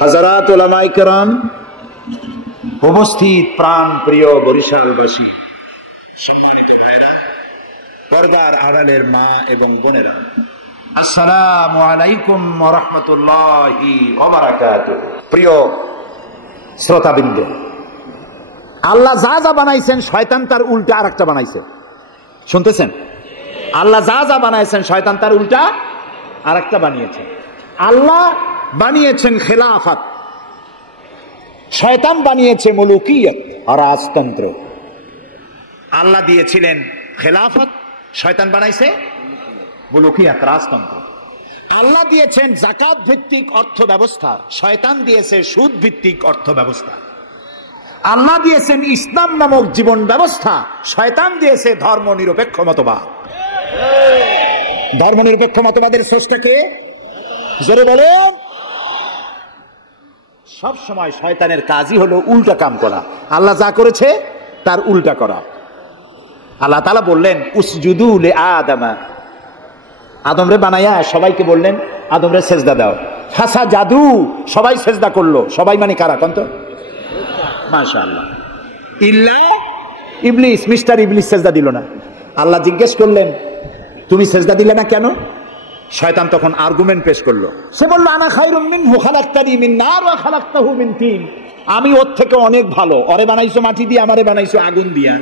হাজারাত উলামায়ে কেরাম, উপস্থিত প্রাণ প্রিয় বরিশালবাসী, সম্মানিত ভাইরা, পর্দার আড়ালের মা এবং বোনেরা, আসসালামু আলাইকুম ওয়া রাহমাতুল্লাহি ওয়া বারাকাতুহু। প্রিয় শ্রোতাবৃন্দ, আল্লাহ যা যা বানাইছেন শয়তান তার উল্টা আরেকটা বানাইছে। শুনতেছেন? আল্লাহ যা যা বানাইছেন শয়তান তার উল্টা আরেকটা বানিয়েছে। আল্লাহ বানিয়েছেন খেলাফত, শয়তান বানিয়েছে মুলুকিয়ত আর রাজতন্ত্র। আল্লাহ দিয়েছিলেন খেলাফত, শয়তান বানাইছে মুলুকিয়ত, রাজতন্ত্র। আল্লাহ দিয়েছেন যাকাত ভিত্তিক অর্থ ব্যবস্থা, শয়তান দিয়েছে সুদ ভিত্তিক অর্থ ব্যবস্থা। আল্লাহ দিয়েছেন ইসলাম নামক জীবন ব্যবস্থা, শয়তান দিয়েছে ধর্ম নিরপেক্ষ মতবাদ। ধর্ম নিরপেক্ষ মতবাদের স্রষ্টাকে জোরে বলেন। সব সময় শয়তানের কাজই হলো উল্টা কাম করা, আল্লাহ যা করেছে তার উল্টা করা। আল্লাহ তাআলা বললেন উসজুদু লি আদামা, আদমরে বানায়া সবাইকে বললেন আদমরে সেজদা দাও। ফাসাজাদু, সবাই সেজদা করলো। সবাই মানে কারা কোন তো? মাশাআল্লাহ। ইল্লা ইবলিস, মিস্টার ইবলিস সেজদা দিল না। আল্লাহ জিজ্ঞেস করলেন তুমি সেজদা দিলে না কেন? শয়তান তখন আর্গুমেন্ট পেশ করলো। সে বলল আনা খায়রুম মিনহু খালাকতানি মিন নার ওয়া খালাকতাহু মিন তিন, আমি ওর থেকে অনেক ভালো। ওরে বানাইছো মাটি দিয়ে, আমারে বানাইছো আগুন দিয়ে।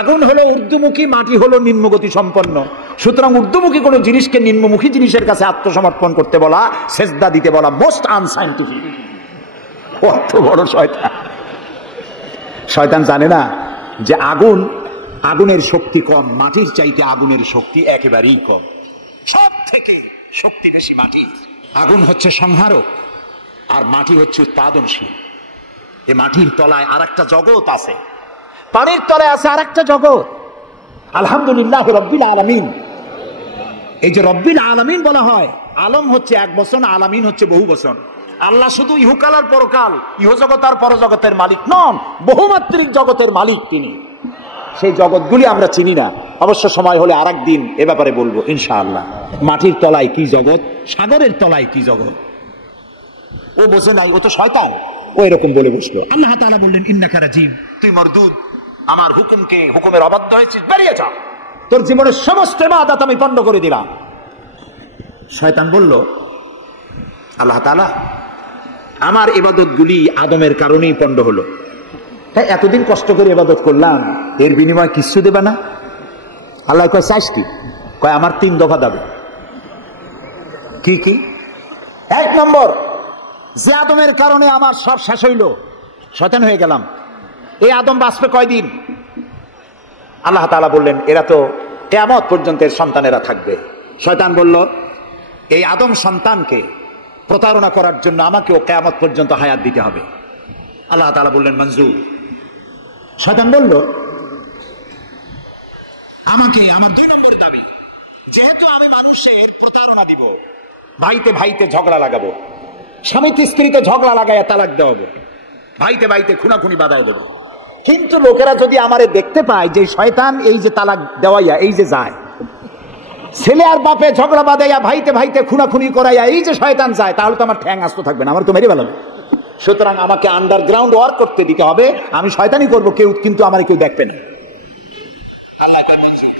আগুন হলো ঊর্ধ্বমুখী, মাটি হলো নিম্নগতি সম্পন্ন। সুতরাং ঊর্ধ্বমুখী কোনো জিনিসকে নিম্নমুখী জিনিসের কাছে আত্মসমর্পণ করতে বলা, সেজদা দিতে বলা মোস্ট আনসাইন্টিফিক। কত বড় শয়তান! শয়তান জানে না যে আগুনের শক্তি কম, মাটির চাইতে আগুনের শক্তি একেবারেই কম। সব থেকে শক্তি বেশি মাটি। আগুন হচ্ছে সংহারক আর মাটি হচ্ছে উৎপাদনশীল। এই মাটির তলায় আরেকটা জগৎ আছে, পানির তলায় আছে আরেকটা জগৎ। আলহামদুলিল্লাহ রব্বিল আলামিন। এই যে রব্বিল আলামিন বলা হয়, আলম হচ্ছে এক বচন, আলামিন হচ্ছে বহু বচন। আল্লাহ শুধু ইহুকাল আর পরকাল, ইহজগৎ আর পরজগতের মালিক নন, বহুমাত্রিক জগতের মালিক তিনি। সেই জগৎগুলি আমরা চিনি না, অবশ্য সময় হলে আরেক দিন এ ব্যাপারে বলবো ইনশাআল্লাহ। মাটির তলায় কি জগৎ, সাগরের তলায় কি জগৎ ও বোঝে নাই, ও তো শয়তান। ও এরকম বলে বসলো। আল্লাহ তাআলা বললেন ইন্নাকা রাজিম, তুই মরদুদ, আমার হুকুমের অবাধ্য হয়েছিস, বেরিয়ে যা, তোর জীবনের সমস্ত ইবাদত আমি পণ্ড করে দিলাম। শয়তান বলল আল্লাহ তাআলা আমার ইবাদতগুলি আদমের কারণেই পণ্ড হলো, তাই এতদিন কষ্ট করে ইবাদত করলাম, এর বিনিময়ে কিছু দেবে না? আল্লাহ কয় চাইস কি? কয় আমার 3 দফা দাবি। কি কি? 1 নম্বর, যে আদমের কারণে আমার সব শেষ হইল, শয়তান হয়ে গেলাম, এই আদম বাঁচবে কয়দিন? আল্লাহ তাআলা বললেন এরা তো কিয়ামত পর্যন্ত এর সন্তানেরা থাকবে। শয়তান বলল এই আদম সন্তানকে প্রতারণা করার জন্য আমাকেও কিয়ামত পর্যন্ত হায়াত দিতে হবে। আল্লাহ তাআলা বললেন মঞ্জুর। শয়তান বলল আমাকে আমার 2 নম্বর দাবি, যেহেতু আমি মানুষের প্রতারণা দিব, ভাইতে ভাইতে ঝগড়া লাগাবো, স্বামীতে স্ত্রীতে ঝগড়া লাগাইয়া তালাক দেওয়াবো, ভাইতে ভাইতে খুনাখুনি বাধাই দেবো। কিন্তু লোকেরা যদি আমারে দেখতে পায় যে শয়তান এই যে তালাক দেওয়াইয়া এই যে যায়, ছেলে আর বাপে ঝগড়া বাঁধাইয়া ভাইতে ভাইতে খুনাখুনি করাইয়া এই যে শয়তান যায়, তাহলে তো আমার ঠ্যাং আস্ত থাকবে না, আমার তো মেরে ফেলাবে। সুতরাং আমাকে আন্ডারগ্রাউন্ড ওয়ার্ক করতে দিতে হবে, আমি শয়তানি করবো কেউ, কিন্তু আমার কেউ দেখবে না। আল্লাহ কয় মঞ্জুর।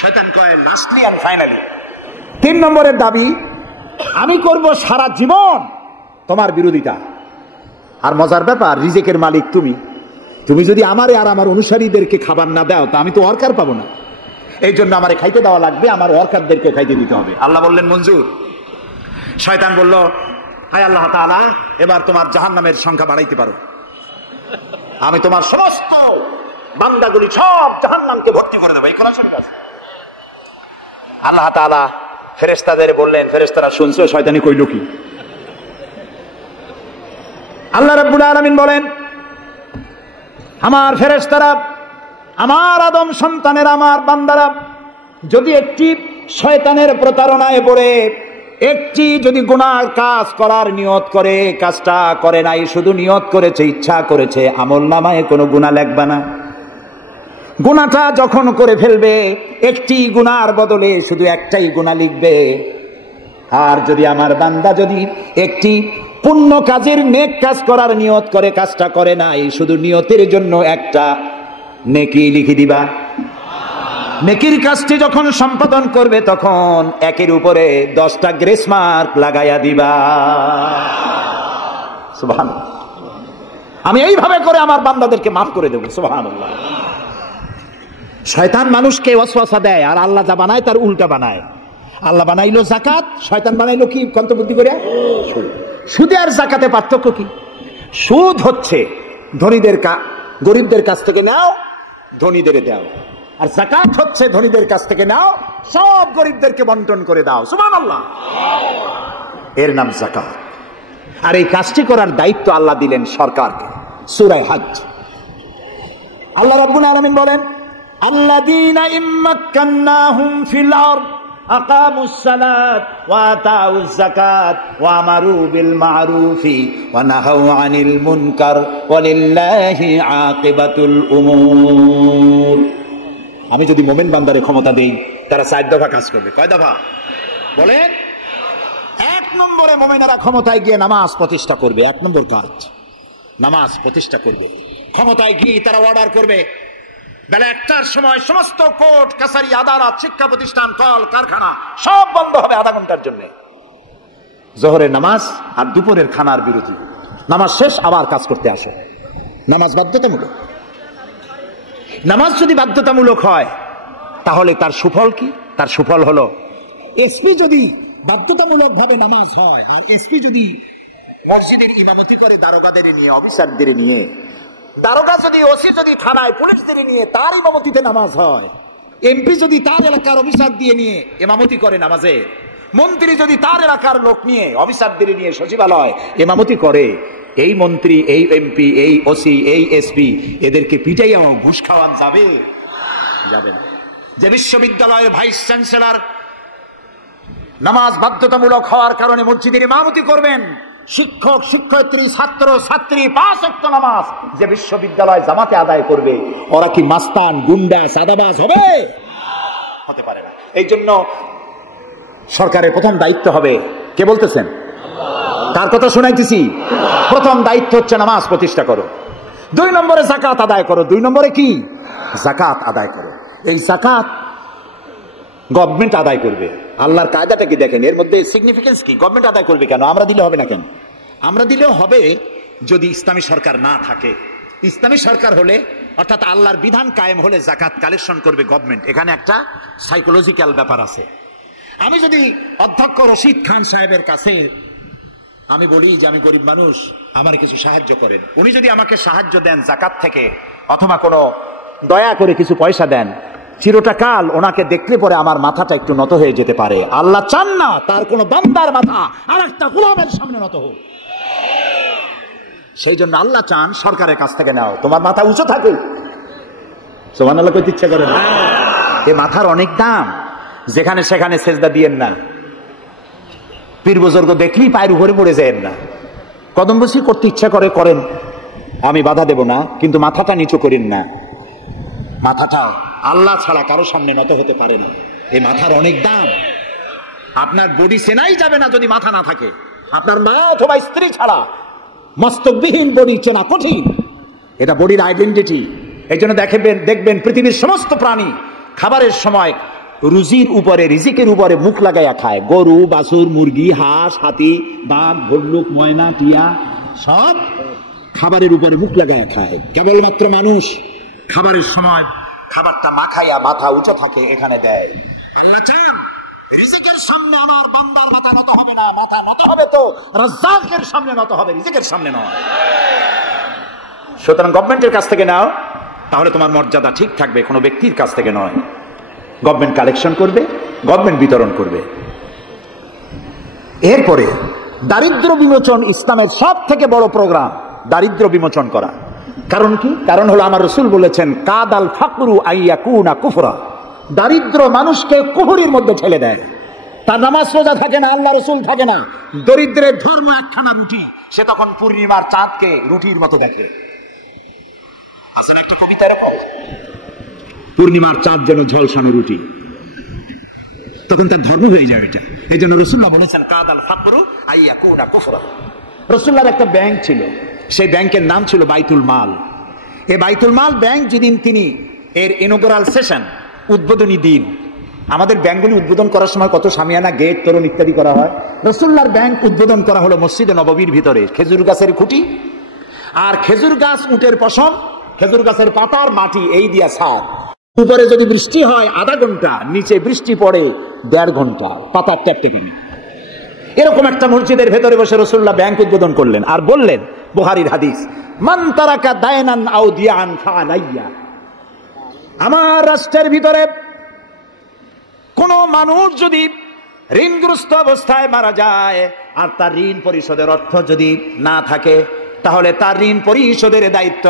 শয়তান কয় লাস্টলি এন্ড ফাইনালি 3 নম্বরের দাবি, আমি করব সারা জীবন তোমার বিরোধিতা। আর মজার ব্যাপার, রিজিকের মালিক তুমি যদি আমারে আর আমার অনুসারীদেরকে খাবার না দাও তা আমি তো ওয়ার্কার পাবো না, এই জন্য আমারে খাইতে দেওয়া লাগবে, আমার ওয়ার্কারদেরকে খাইতে দিতে হবে। আল্লাহ বললেন মঞ্জুর। শয়তান বলল হায় আল্লাহ তাআলা, এবার তোমার জাহান্নামের সংখ্যা বাড়াইতে পারো, আমি তোমার সমস্ত বান্দাগুলি সব জাহান্নামকে ভর্তি করে দেবো। এই কোরআন শরীফ আছে। আল্লাহ তাআলা ফেরেশতাদের বললেন, ফেরেশতারা শুনছো শয়তানি কইল কি? আল্লাহ রাব্বুল আলামিন বলেন আমার ফেরেশতারা, আমার আদম সন্তানের, আমার বান্দারা যদি একটি শয়তানের প্রতারণায় পড়ে, একটি যদি গুনার কাজ করার নিয়ত করে, কাজটা করে নাই, শুধু নিয়ত করেছে, ইচ্ছা করেছে, আমলনামায় কোনো গুনাহ লিখবে না। গুনাহটা যখন করে ফেলবে, একটি গুনার বদলে শুধু একটাই গুনাহ লিখবে। আর যদি আমার বান্দা যদি একটি পুণ্য কাজের নেক কাজ করার নিয়ত করে, কাজটা করে নাই, শুধু নিয়তের জন্য একটা নেকি লিখে দিবা। নেকির কাজটি যখন সম্পাদন করবে তখন একের উপরে 10টা গ্রেস মার্ক লাগাইয়া দিবা। সুবহানাল্লাহ। আমি এইভাবে করে আমার বান্দাদেরকে মাফ করে দেব। সুবহানাল্লাহ। শয়তান মানুষকে ওয়াসওয়াসা দেয়, আর আল্লাহ যা বানায় তার উল্টা বানায়। আল্লাহ বানাইলো যাকাত, শয়তান বানাইলো কি? কন্তবুদ্ধি করে সুদ। সুদে আর যাকাতে পার্থক্য কি? সুদ হচ্ছে ধনীদের গরিবদের কাছ থেকে নাও, ধনীদের দাও, আর যাকাত হচ্ছে ধনীদের কাছ থেকে নাও, সব গরিবদেরকে বন্টন করে দাও। সুবহানাল্লাহ। এর নাম যাকাত। আর এই কাজটি করার দায়িত্ব আল্লাহ দিলেন সরকারকে। সূরা হজ আল্লাহ রাব্বুল আলামিন বলেন, আল্লাযীনা ইম্মাক্কান্নাহুম ফিল আরদ আকামুস সালাত ওয়া আতাউয যাকাত ওয়া আমারু বিল মা'রুফি ওয়া নাহাউ আনিল মুনকার ওয়ালিল্লাহি আকিবাতুল উমুর। আমি যদি মুমিন বান্দারে ক্ষমতা দেই, তারা 4 দফা কাজ করবে। কয় দফা বলেন? 1 নম্বরে মুমিনেরা ক্ষমতায় গিয়ে নামাজ প্রতিষ্ঠা করবে। 1 নম্বর কাজ নামাজ প্রতিষ্ঠা করবে। ক্ষমতায় গিয়ে তারা অর্ডার করবে, বেলা 1টার সময় সমস্ত কোর্ট কাছারি আদালত শিক্ষা প্রতিষ্ঠান কল কারখানা সব বন্ধ হবে আধা ঘন্টার জন্য। জোহরের নামাজ আর দুপুরের খানার বিরতি। নামাজ শেষ, আবার কাজ করতে আসো। নামাজ বাধ্যতামূলক। নামাজ যদি বাধ্যতামূলক হয় তাহলে তার সুফল কি? তার সুফল হলো, এসপি যদি বাধ্যতামূলক ভাবে নামাজ হয়, আর এসপি যদি মসজিদের ইমামতি করে দারোগাদের নিয়ে, অফিসারদের নিয়ে, দারোগা যদি, ওসি যদি থানায় পুলিশদের নিয়ে তার ইমামতিতে নামাজ হয়, এমপি যদি তার এলাকার অফিসার দিয়ে নিয়ে ইমামতি করে নামাজে, মন্ত্রী যদি তার এলাকার লোক নিয়ে অফিসারদের নিয়ে সচিবালয় ইমামতি করে, এই মন্ত্রী, এই এমপি, এই ওসি, এই এসপি এদেরকে পিটাইয়াও ঘুষ খাওয়ান যাবে? যাবে না। যে বিশ্ববিদ্যালয়ের ভাইস চ্যান্সেলর নামাজ বাধ্যতামূলক হওয়ার কারণে মসজিদের ইমামতি করবেন, শিক্ষক, শিক্ষয়িত্রী, ছাত্র, ছাত্রী 5 ওয়াক্ত নামাজ যে বিশ্ববিদ্যালয় জামাতে আদায় করবে, ওরা কি মাস্তান, গুন্ডা, সাদাবাজ হবে? হতে পারে না। এই জন্য সরকারের প্রথম দায়িত্ব হবে, কে বলতেছেন? কার কথা শোনাইতেছি? প্রথম দায়িত্ব হচ্ছে নামাজ প্রতিষ্ঠা করো। 2 নম্বরে যাকাত আদায় করো। 2 নম্বরে কি? যাকাত আদায় করো। এই যাকাত গভর্নমেন্ট আদায় করবে। আল্লাহর কায়দাটা কি দেখেন, এর মধ্যে সিগনিফিকেন্স কি? গভর্নমেন্ট আদায় করবে কেন? আমরা দিলে হবে না কেন? আমরা দিলেও হবে যদি ইসলামী সরকার না থাকে। ইসলামী সরকার হলে, অর্থাৎ আল্লাহর বিধান কায়েম হলে যাকাত কালেকশন করবে গভর্নমেন্ট। এখানে একটা সাইকোলজিক্যাল ব্যাপার আছে। আমি যদি অধ্যক্ষ রশিদ খান সাহেবের কাছে আমি বলি যে আমি গরিব মানুষ, আমার কিছু সাহায্য করেন, উনি যদি আমাকে সাহায্য দেন যাকাত থেকে, অথবা কোনো দয়া করে কিছু পয়সা দেন, চিরটা কাল ওনাকে দেখলে পরে আমার মাথাটা একটু নত হয়ে যেতে পারে। আল্লাহ চান না তার কোন বান্দার মাথা আর একটা গোলামের সামনে নত হোক। সেই জন্য আল্লাহ চান সরকারের কাছ থেকে নাও, তোমার মাথা উঁচু থাকে। সুবহানাল্লাহ কইতে ইচ্ছা করে না? এ মাথার অনেক দাম। যেখানে সেখানে সেজদা দিয়েন না। পীর বুজুর্গ দেখলেই পায়ের উপরে পড়ে যায়েন না। কদম বসি করতে ইচ্ছা করে করেন, আমি বাধা দেব না, কিন্তু মাথাটা নিচু করেন না। মাথাটা আল্লাহ ছাড়া কারো সামনে নত হতে পারে না। এই মাথার অনেক দাম। আপনার বডি চেনাই যাবে না যদি মাথা না থাকে। আপনার মা অথবা স্ত্রী ছাড়া মস্তকবিহীন বডি চেনা কঠিন। এটা বডির আইডেন্টিটি। এই জন্য দেখবেন পৃথিবীর সমস্ত প্রাণী খাবারের সময় রুজির উপরে, রিজিকের উপরে মুখ লাগাইয়া খায়। গরু, বাছুর, মুরগি, হাঁস, হাতি, বাঘ, ভল্লুক, ময়না, টিয়া সব খাবারের উপরে মুখ লাগাইয়া খায়। কেবলমাত্র মানুষ খাবারের সময় খাবারটা মাখাইয়া মাথা উঁচু থাকে এখানে দেয়। আল্লাহ চান রিজিকের সামনে আমার বান্দার মাথা নত হবে না। মাথা নত হবে তো রাজ্জাকের সামনে নত হবে, রিজিকের সামনে নয়। সুতরাং গভর্নমেন্টের কাছ থেকে নাও, তাহলে তোমার মর্যাদা ঠিক থাকবে, কোনো ব্যক্তির কাছ থেকে নয়। গভর্নমেন্ট কালেকশন করবে, গভর্নমেন্ট বিতরণ করবে। এরপরে দারিদ্র বিমোচন ইসলামের সব থেকে বড় প্রোগ্রাম, দারিদ্র বিমোচন করা। কারণ কি? কারণ হলো আমার রাসূল বলেছেন, কাদাল ফাকরু আইয়াকুনা কুফরা। দারিদ্র মানুষকে কুফরির মধ্যে ঠেলে দেয়। তার নামাজ রোজা থাকে না, আল্লাহ রাসূল থাকে না। দরিদ্রের ধর্ম একখানা রুটি, সে তখন পূর্ণিমার চাঁদকে রুটির মতো দেখে। আসলে একটা কবিতা এরকম, পূর্ণিমার চাঁদ যেন ঝলসানো রুটি। তখন তার ধর্ম হয়ে যাবে এটা। এই জন্য রাসূলুল্লাহ বলেছেন কাদাল ফাকরু আইয়া কুনা কুফরা। রাসূলুল্লাহর একটা ব্যাংক ছিল, সেই ব্যাংকের নাম ছিল বাইতুল মাল। এই বাইতুল মাল ব্যাংক যেদিন তিনি এর ইনোগ্রাল সেশন, উদ্বোধনী দিন, আমাদের ব্যাংকগুলি উদ্বোধন করার সময় কত সামিয়ানা, গেট, তোরণ ইত্যাদি করা হয়। রাসূলুল্লাহর ব্যাংক উদ্বোধন করা হলো মসজিদে নববীর ভিতরে, খেজুর গাছের খুঁটি আর খেজুর গাছ, উটের পশম, খেজুর গাছের পাতার মাটি এই দিয়া ছাদ। উপরে যদি বৃষ্টি হয় আধা ঘন্টা, নিচে বৃষ্টি পড়ে 1.5 ঘন্টা, পাতার ট্যাপ টেপে। এরকম একটা মসজিদের ভেতরে বসে রাসূলুল্লাহ ব্যাংক উদ্বোধন করলেন আর বললেন, বুখারীর হাদিস, মান তারাকা দায়নান আও দিয়ান ফাআলাইয়া। আমার রাষ্ট্রের ভিতরে কোন মানুষ যদি ঋণগ্রস্ত অবস্থায় মারা যায় আর তার ঋণ পরিশোধের অর্থ যদি না থাকে, তাহলে তার ঋণ পরিশোধের দায়িত্ব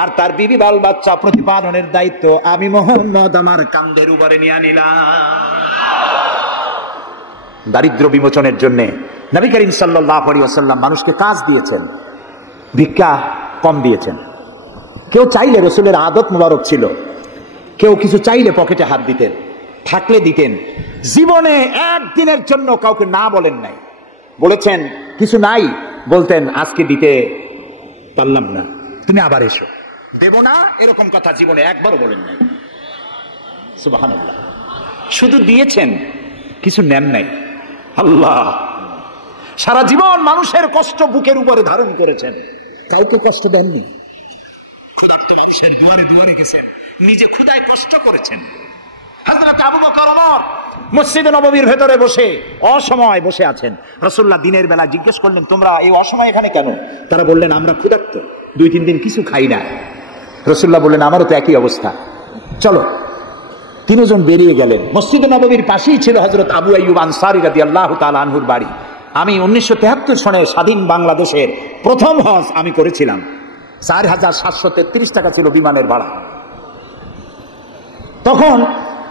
আর তার বিবি বাল বাচ্চা প্রতিপালনের দায়িত্ব আমি মুহাম্মদ আমার কাঁধের উপরে নিয়ে নিলাম। দারিদ্র বিমোচনের জন্য নবী করিম সাল্লাল্লাহু আলাইহি ওয়াসাল্লাম মানুষকে কাজ দিয়েছেন, ভিক্ষা কম দিয়েছেন। কেউ চাইলে, রাসূলের আদত মুবারক ছিল, কেউ কিছু চাইলে পকেটে হাত দিতেন, থাকলে দিতেন। জীবনে একদিনের জন্য কাউকে না বলেন নাই। বলেছেন কিছু নাই, বলতেন আজকে দিতে পারলাম না, তুমি আবার এসো, দেব না, এরকম কথা জীবনে একবারও বলেন নাই। সুবহানাল্লাহ। শুধু দিয়েছেন, কিছু নেন নাই। আল্লাহ, সারা জীবন মানুষের কষ্ট বুকের উপরে ধারণ করেছেন, কাউকে কষ্ট দেননি। ক্ষুধার্ত মানুষের দুয়ারে দুয়ারে গেছেন, নিজে ক্ষুধায় কষ্ট করেছেন। হযরত আবু বকর ওমর মসজিদে নববীর ভেতরে বসে অসময় বসে আছেন। রাসূলুল্লাহ দিনের বেলা জিজ্ঞেস করলেন, তোমরা এই অসময় এখানে কেন? তারা বললেন, আমরা ক্ষুধার্ত, 2-3 দিন কিছু খাই না। রাসূলুল্লাহ বললেন, আমারও তো একই অবস্থা, চলো। 3 জন বেরিয়ে গেলেন। মসজিদে নববীর পাশেই ছিল হযরত আবু আইয়ুব আনসারী রাদিয়াল্লাহু তাআলা আনহুর বাড়ি। আমি 1973 সনে স্বাধীন বাংলাদেশের প্রথম হজ আমি করেছিলাম। 4733 টাকা ছিল বিমানের ভাড়া। তখন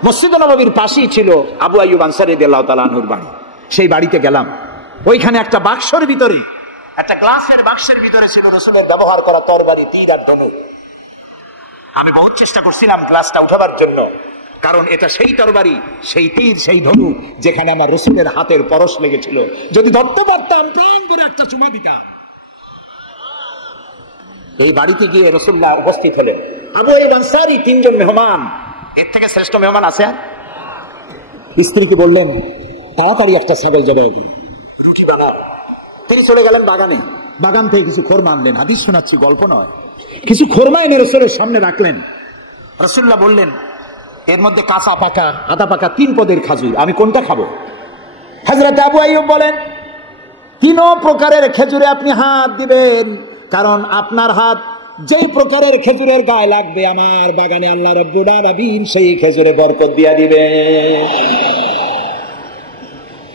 মসজিদে নববীর পাশেই ছিল আবু আইয়ুব আনসারী রাদিয়াল্লাহু তাআলা আনহুর বাড়ি। সেই বাড়িতে গেলাম। ওইখানে একটা বাক্সের ভিতরে, একটা গ্লাসের বাক্সের ভিতরে ছিল রাসূলের ব্যবহার করা তরবারি, তীর আর ধনুক। আমি বহুত চেষ্টা করছিলাম গ্লাসটা উঠাবার জন্য, কারণ এটা সেই তরবারি, সেই তীর, সেই ধনুক যেখানে আমার রাসূলের হাতের পরশ লেগেছিল। যদি ধরতে পারতাম, প্রেম করে একটা চুমা দিতাম। এই বাড়িতে গিয়ে রাসূলুল্লাহ উপস্থিত হলেন। আবু আইয়ুব আনসারী 3 জন মেহমান, এর থেকে শ্রেষ্ঠ মেহমান আছে? স্ত্রীকে বললেন, তাড়াতাড়ি একটা ছাগল জবাই করুন, রুটি বানাও। তিনি চলে গেলেন বাগানে। বাগান থেকে কিছু খোরমা আনলেন। হাদিস শোনাচ্ছি, গল্প নয়। কিছু খোরমা এনে রাসূলের সামনে রাখলেন। রাসূলুল্লাহ বললেন, এর মধ্যে কাঁচা পাকা, আধা পাকা 3 পদের খাজুর, আমি কোনটা খাবো? হযরত আবু আইয়ুব বলেন, 3 প্রকারের খেজুরে আপনি হাত দিবেন, কারণ আপনার হাত যেই প্রকারের খেজুরের গায়ে লাগবে, আমার বাগানে আল্লাহ রাব্বুল আলামিন সেই খেজুরে বরকত দিয়া দিবে।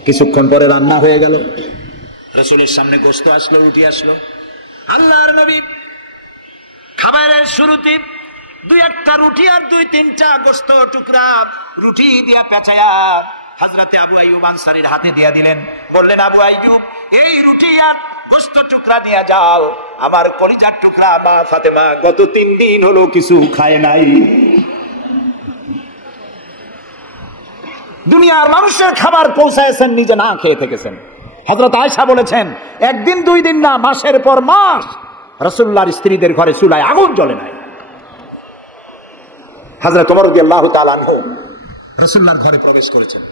কিছুক্ষণ পরে রান্না হয়ে গেল। রাসূলের সামনে গোশত আসলো, রুটি আসলো। আল্লাহর নবী খাবারের শুরুতে 2-1টা রুটি আর 2-3টা গোশত টুকরা রুটি দিয়া পেঁচায়া হযরতে আবু আইয়ুব আনসারীর হাতে দিয়া দিলেন। বললেন, আবু আইয়ুব, এই রুটি আর গোশত টুকরা নিয়ে যাও, আমার কলিজার টুকরা মা ফাতেমা গত 3 দিন হলো কিছু খায় নাই। দুনিয়ার মানুষের খাবার পৌঁছায়ছেন, নিজে না খেয়ে থেকেছেন। হযরত আয়েশা বলেছেন, 1 দিন 2 দিন না, মাসের পর মাস রাসূলুল্লাহর স্ত্রীদের ঘরে চুলায় আগুন জ্বলে নাই। হযরত ওমর রাদিয়াল্লাহু তাআলা আনহু রাসূলুল্লাহর ঘরে প্রবেশ করেছেন।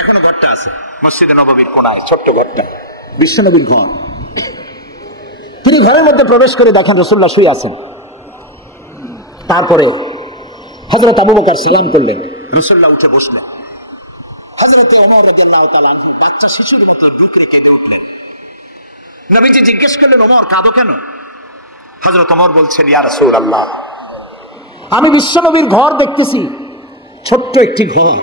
এখনো ঘরটা আছে, মসজিদে নববীর কোনায় ছোট্ট ঘরটা, বিশ্বনবীর ঘর। তিনি ঘরের মধ্যে প্রবেশ করে দেখেন রাসূলুল্লাহ শুয়ে আছেন। তারপরে হযরত আবু বকর সালাম করলেন, রাসূলুল্লাহ উঠে বসলেন। হযরত ওমর রাদিয়াল্লাহু তাআলা আনহু বাচ্চা শিশুর মতো ডুকরে কেঁদে উঠলেন। নবীজি জিজ্ঞেস করলেন, ওমর কাঁদো কেন? হযরত ওমর বলছেন, ইয়া রাসূলুল্লাহ, আমি বিশ্বনবীর ঘর দেখতেছি, ছোট্ট একটি ঘর,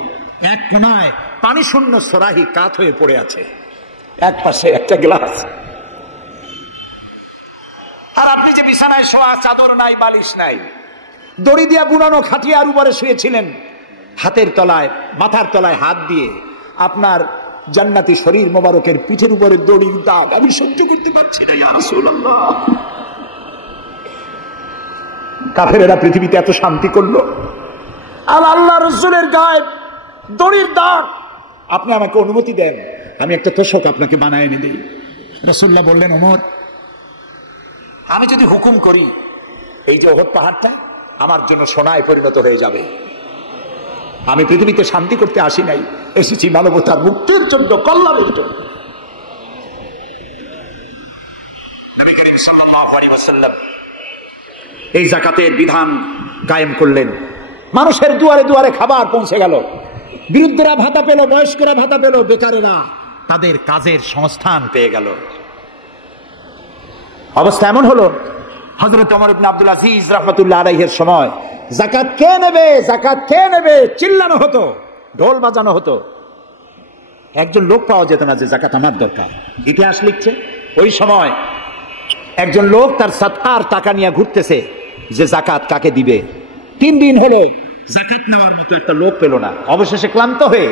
এক কোণায় পানি শূন্য সরাহি কাত হয়ে পড়ে আছে, এক পাশে একটা গ্লাস, আর আপনি যে বিছানায় শোয়া, চাদর নাই, বালিশ নাই, দড়ি দিয়া বুনানো খাটিয়ার উপরে শুয়েছিলেন, হাতের তলায়, মাথার তলায় হাত দিয়ে আপনার জান্নাতি শরীর মোবারকের পিঠের উপরে দড়ির দাগ আমি সহ্য করতে পারছি না, ইয়া রাসূলুল্লাহ। কাফেরেরা পৃথিবীতে এত শান্তি করলো, আর আল্লাহ রাসূলের গায়ে দড়ির দাগ, আপনি আমাকে অনুমতি দেন, আমি একটা তোষক আপনাকে বানায় এনে দিই। রাসূলুল্লাহ বললেন, ওমর, আমি যদি হুকুম করি এই যে উহুদ পাহাড়টা আমার জন্য সোনায় পরিণত হয়ে যাবে। আমি পৃথিবীতে শান্তি করতে আসি নাই, এসেছি মানবতার মুক্তির জন্য, কল্যাণের জন্য। নবী করিম সাল্লাল্লাহু আলাইহি ওয়াসাল্লাম এই যাকাতের বিধান কায়েম করলেন। মানুষের দুয়ারে দুয়ারে খাবার পৌঁছে গেল, বিরুদ্ধরা ভাতা পেল, বয়স্করা ভাতা পেল, বেকারেরা তাদের কাজের সংস্থান পেয়ে গেল। অবস্থা এমন হলো, হযরত ওমর ইবনে আব্দুল আজিজ রাহমাতুল্লাহ আলাইহির সময় যাকাত কে নেবে, যাকাত কে নেবে চিল্লানো হতো, ঢোল বাজানো হতো। একজন লোক পাওয়া যেত না যে যাকাত আমার দরকার। ইতিহাস লিখছে ওই সময় একজন লোক তার সাদকার টাকা নিয়ে ঘুরতেছে যে যাকাত কাকে দিবে। 3 দিন হলো যাকাত নেওয়ার মতো একটা লোক পেল না। অবশেষে ক্লান্ত হয়ে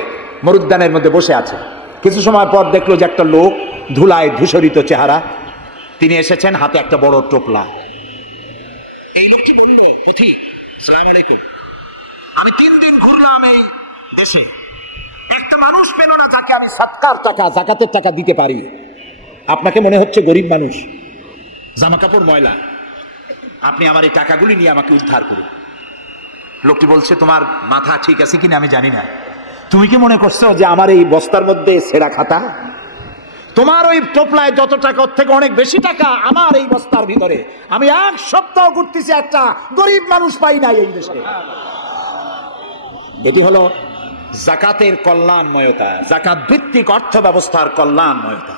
মরুদ্যানের মধ্যে বসে আছে। কিছু সময় পর দেখলো যে একটা লোক, ধুলায় ধূসরিত চেহারা, তিনি এসেছেন, হাতে একটা বড় টোপলা। এই লোকটি বলল, পথিক, আসসালামু আলাইকুম, আমি 3 দিন ঘুরলাম এই দেশে, একটা মানুষ পেল না যাকে আমি সাদকার টাকা, যাকাতের টাকা দিতে পারি। আপনাকে মনে হচ্ছে গরিব মানুষ, জামা কাপড় ময়লা, আপনি আমার এই টাকাগুলি নিয়ে আমাকে উদ্ধার করুন। লোকটি বলছে, তোমার মাথা ঠিক আছে কিনা আমি জানি না, তুমি কি মনে করছো যে আমার এই বস্তার মধ্যে ছেঁড়া খাতা? তোমার ওই টোপলায় যত টাকা, ওর থেকে অনেক বেশি টাকা আমার এই বস্তার ভিতরে। আমি 1 সপ্তাহ ঘুরতেছি, একটা গরিব মানুষ পাই নাই এই দেশে। এটি হলো যাকাতের কল্যাণময়তা, যাকাত ভিত্তিক অর্থ ব্যবস্থার কল্যাণময়তা।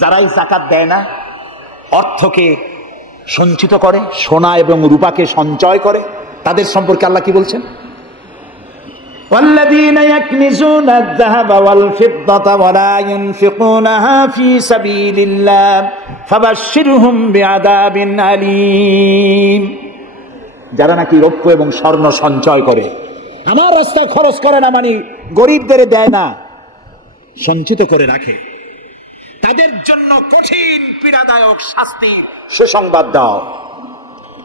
যারা এই যাকাত দেয় না, অর্থকে সঞ্চিত করে, সোনা এবং রূপাকে সঞ্চয় করে, তাদের সম্পর্কে আল্লাহ কি বলছেন? والذين يكنزون الذهب والفضة ولا ينفقونها في سبيل الله فبشرهم بعذاب أليم। যারা নাকি রৌপ্য এবং স্বর্ণ সঞ্চয় করে, আমার রাস্তায় খরচ করে না, মানে গরিবদের দেয় না, সঞ্চিত করে রাখে, তাদের জন্য কঠিন পীড়াদায়ক শাস্তির সুসংবাদ দাও।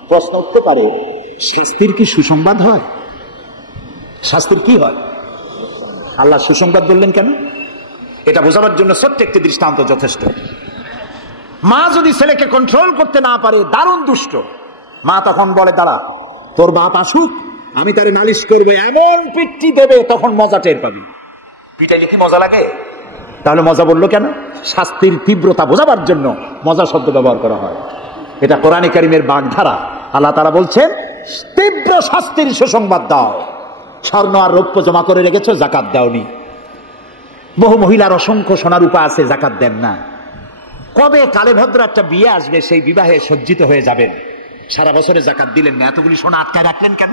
প্রশ্ন উঠতে পারে, শাস্তির কি সুসংবাদ হয়? শাস্তির কি হয়? আল্লাহ সুসংবাদ বললেন কেন? এটা বোঝাবার জন্য ছোট্ট একটি দৃষ্টান্ত যথেষ্ট। মা যদি ছেলেকে কন্ট্রোল করতে না পারে, দারুণ দুষ্ট, মা তখন বলে, দাঁড়া, তোর বাপ আসুক, আমি তারে নালিশ করবো, এমন পিট্টি দেবে, তখন মজা টের পাবি। পিটাইলে কি মজা লাগে? তাহলে মজা বললো কেন? শাস্তির তীব্রতা বোঝাবার জন্য মজা শব্দ ব্যবহার করা হয়। এটা কোরআনে কারিমের বাগধারা। আল্লাহ তাআলা বলছেন, তীব্র শাস্তির সুসংবাদ দাও। স্বর্ণ আর রৌপ্য জমা করে রেখেছো, যাকাত দাওনি। বহু মহিলার অসংখ্য সোনার রূপা আছে, যাকাত দেন না। কবে কালে ভদ্র একটা বিয়ে আসবে, সেই বিবাহে সজ্জিত হয়ে যাবেন, সারা বছরে যাকাত দিলেন না, এতগুলি সোনা আটকায় রাখলেন কেন?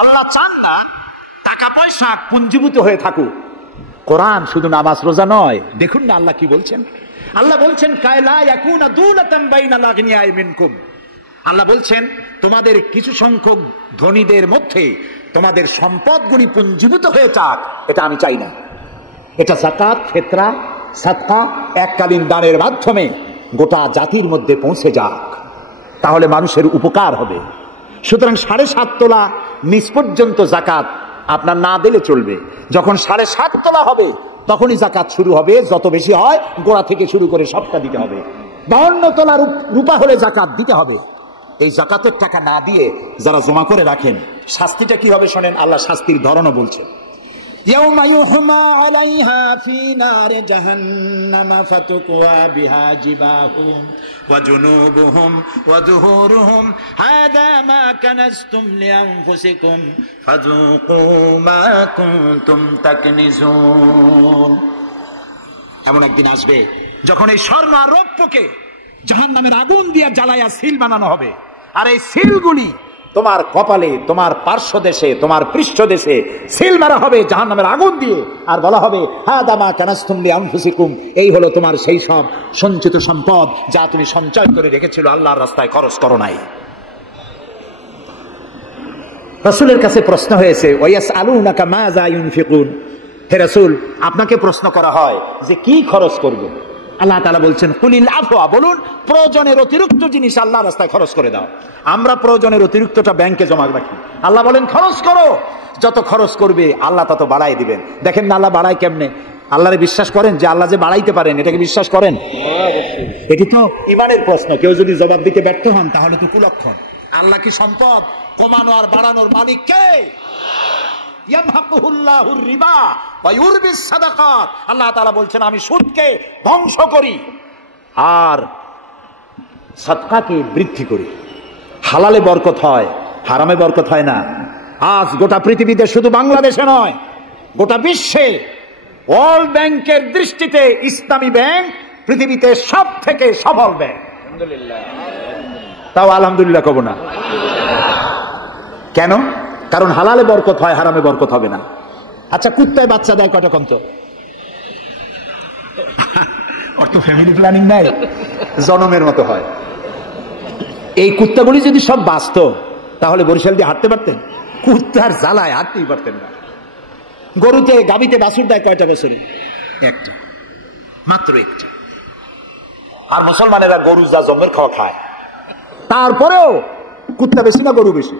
আল্লাহ চান না টাকা পয়সা পুঞ্জীভূত হয়ে থাকুক। কোরআন শুধু নামাজ রোজা নয়, দেখুন না আল্লাহ কি বলছেন। আল্লাহ বলছেন, কায়লা ইয়াকুনা দুলাতাম বাইনাল আগনিয়াই মিনকুম। আল্লাহ বলছেন, তোমাদের কিছু সংখ্যক ধনীদের মধ্যে তোমাদের সম্পদগুলি পুঞ্জীভূত হয়ে যাক, এটা আমি চাই না। এটা যাকাত, ফিতরা, সাদকা, এককালীন দানের মাধ্যমে গোটা জাতির মধ্যে পৌঁছে যাক, তাহলে মানুষের উপকার হবে। সুতরাং 7.5 তোলা নিচ পর্যন্ত যাকাত আপনার না দিলে চলবে। যখন 7.5 তোলা হবে তখনই যাকাত শুরু হবে। যত বেশি হয় গোড়া থেকে শুরু করে সবটা দিতে হবে। 52 তোলা রূপা হলে যাকাত দিতে হবে। এই যাকাতের টাকা না দিয়ে যারা জমা করে রাখেন, শাস্তিটা কি হবে শোনেন। আল্লাহ শাস্তির ধরনও বলছে, ইয়াউমা ইউহমা আলাইহা ফি নারি জাহান্নাম ফাতুকওয়া বিহা জিবাহুম ওয়া জুনুবুহুম ওয়া যুহুরুহুম হাযা মা কানাজতুম লিআনফুসিকুম ফাযুকু মা কুনতুম তাকনিজুন। এমন একদিন আসবে যখন এই স্বর্ণ আর রৌপ্যকে জাহান্নামের আগুন দিয়ে জ্বালায়া সিল বানানো হবে, আর এই সিলগুলি তোমার কপালে, তোমার পার্শ্বদেশে, তোমার পৃষ্ঠদেশে সিল মারা হবে জাহান্নামের আগুন দিয়ে, আর বলা হবে, হাযা মা কানাজতুম লিআনফুসিকুম, এই হলো তোমার সেই সব সঞ্চিত সম্পদ যা তুমি সঞ্চয় করে রেখেছিল, আল্লাহর রাস্তায় খরচ করো নাই। রাসূলের কাছে প্রশ্ন হয়েছে, ওয়ায়াসআলুনাকা মাযা ইউনফিকুন, হে রাসূল, আপনাকে প্রশ্ন করা হয় যে কি খরচ করব। আল্লাহ তাআলা বলছেন কুলিল আফওয়া, বলুন প্রয়োজনের অতিরিক্ত জিনিস আল্লাহর রাস্তায় খরচ করে দাও। আমরা প্রয়োজনের অতিরিক্তটা ব্যাংকে জমা রাখি, আল্লাহ বলেন খরচ করো, যত খরচ করবে আল্লাহ তত বাড়াই দিবেন। দেখেন না আল্লাহ বাড়ায় কেমনে? আল্লাহরে বিশ্বাস করেন যে আল্লাহ যে বাড়াইতে পারেন, এটাকে বিশ্বাস করেন? এটি তো ইমানের প্রশ্ন। কেউ যদি জবাব দিতে ব্যর্থ হন তাহলে তো কুলক্ষণ। আল্লাহ কি সম্পদ কমানো আর বাড়ানোর মালিক কে? ইয়ামহাকুহুল্লাহুর রিবা ওয়া ইউরবিস সাদাকাত। আল্লাহ তাআলা বলছেন আমি সুদকে ধ্বংস করি আর সাদকাকে বৃদ্ধি করি। হালালে বরকত হয়, হারামে বরকত হয় না। আজ গোটা পৃথিবীতে, শুধু বাংলাদেশে নয়, গোটা বিশ্বে ওয়ার্ল্ড ব্যাংকের দৃষ্টিতে ইসলামী ব্যাংক পৃথিবীতে সব থেকে সফল ব্যাংক। তাও আলহামদুলিল্লাহ কব না। কেন? কারণ হালালে বরকত হয়, হারামে বরকত হবে না। আচ্ছা, কুত্তায় বাচ্চা দেয় কটা কন্ত? ওর তো ফ্যামিলি প্ল্যানিং নাই, জনমের মতো হয়। এই কুত্তাগুলি যদি সব বাঁচত তাহলে বরিশাল দিয়ে হাঁটতে পারতেন? কুত্তার জ্বালায় হাঁটতেই পারতেন না। গরুতে, গাবিতে বাছুর দেয় কয়টা বছরে? একটা, মাত্র একটা। আর মুসলমানেরা গরু যা জন্মের খাওয়া খায়, তারপরেও কুত্তা বেশি না গরু বেশি?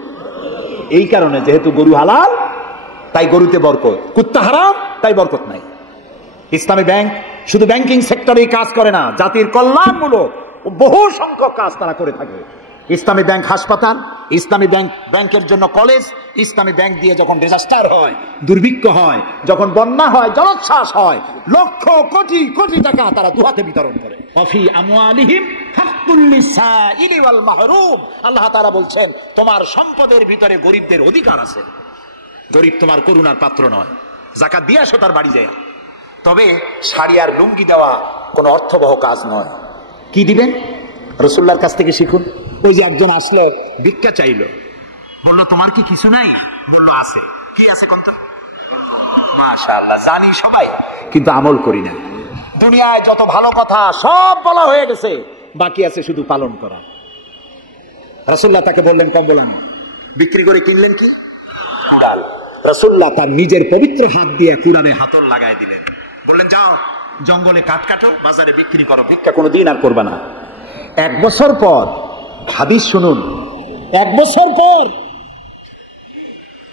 এই কারণে, যেহেতু গরু হালাল তাই গরুতে বরকত, কুত্তা হারাম তাই বরকত নাই। ইসলামী ব্যাংক শুধু ব্যাংকিং সেক্টরেই কাজ করে না, জাতির কল্যাণমূলক বহু সংখ্যক কাজ তারা করে থাকে। ইসলামী ব্যাংক হাসপাতাল, ইসলামী ব্যাংক ব্যাংকের জন্য কলেজ, ইসলামী ব্যাংক দিয়ে যখন ডিজাস্টার হয়, দুর্ভিক্ষ হয়, যখন বন্যা হয়, জলোচ্ছ্বাস হয়, লক্ষ কোটি কোটি টাকা তারা দুহাতে বিতরণ করে। ওয়াফি আমওয়ালিহিম হাক্কুল লিসাইলি ওয়াল মাহরুম। আল্লাহ তাআলা বলছেন তোমার সম্পদের ভিতরে গরিবদের অধিকার আছে। গরিব তোমার করুণার পাত্র নয়, যাকাত দিয়ে আসো তার বাড়ি যায়। তবে শাড়ি আর লুঙ্গি দেওয়া কোনো অর্থবহ কাজ নয়। কি দিবেন? রাসূলুল্লাহর কাছ থেকে শিখুন। ওই যে একজন আসলো, ভিক্ষা চাইলো, বললো তোমার কি কিছু নাই? বললো আছে। কি আছে? কত? মাশাআল্লাহ, জানি সবাই, কিন্তু আমল করি না। দুনিয়ায় যত ভালো কথা সব বলা হয়ে গেছে, বাকি আছে শুধু পালন করা। রাসূলুল্লাহ তাকে বললেন কম্বল আনো। বিক্রি করে কিনলেন কি? কুড়াল। রাসূলুল্লাহ তার নিজের পবিত্র হাত দিয়ে কুড়ালে হাতল লাগাই দিলেন, বললেন যাও জঙ্গলে কাঠ কাটো, বাজারে বিক্রি করো, ভিক্ষা কোনোদিন আর করবে না। 1 বছর পর, হাদিস শুনুন, 1 বছর পর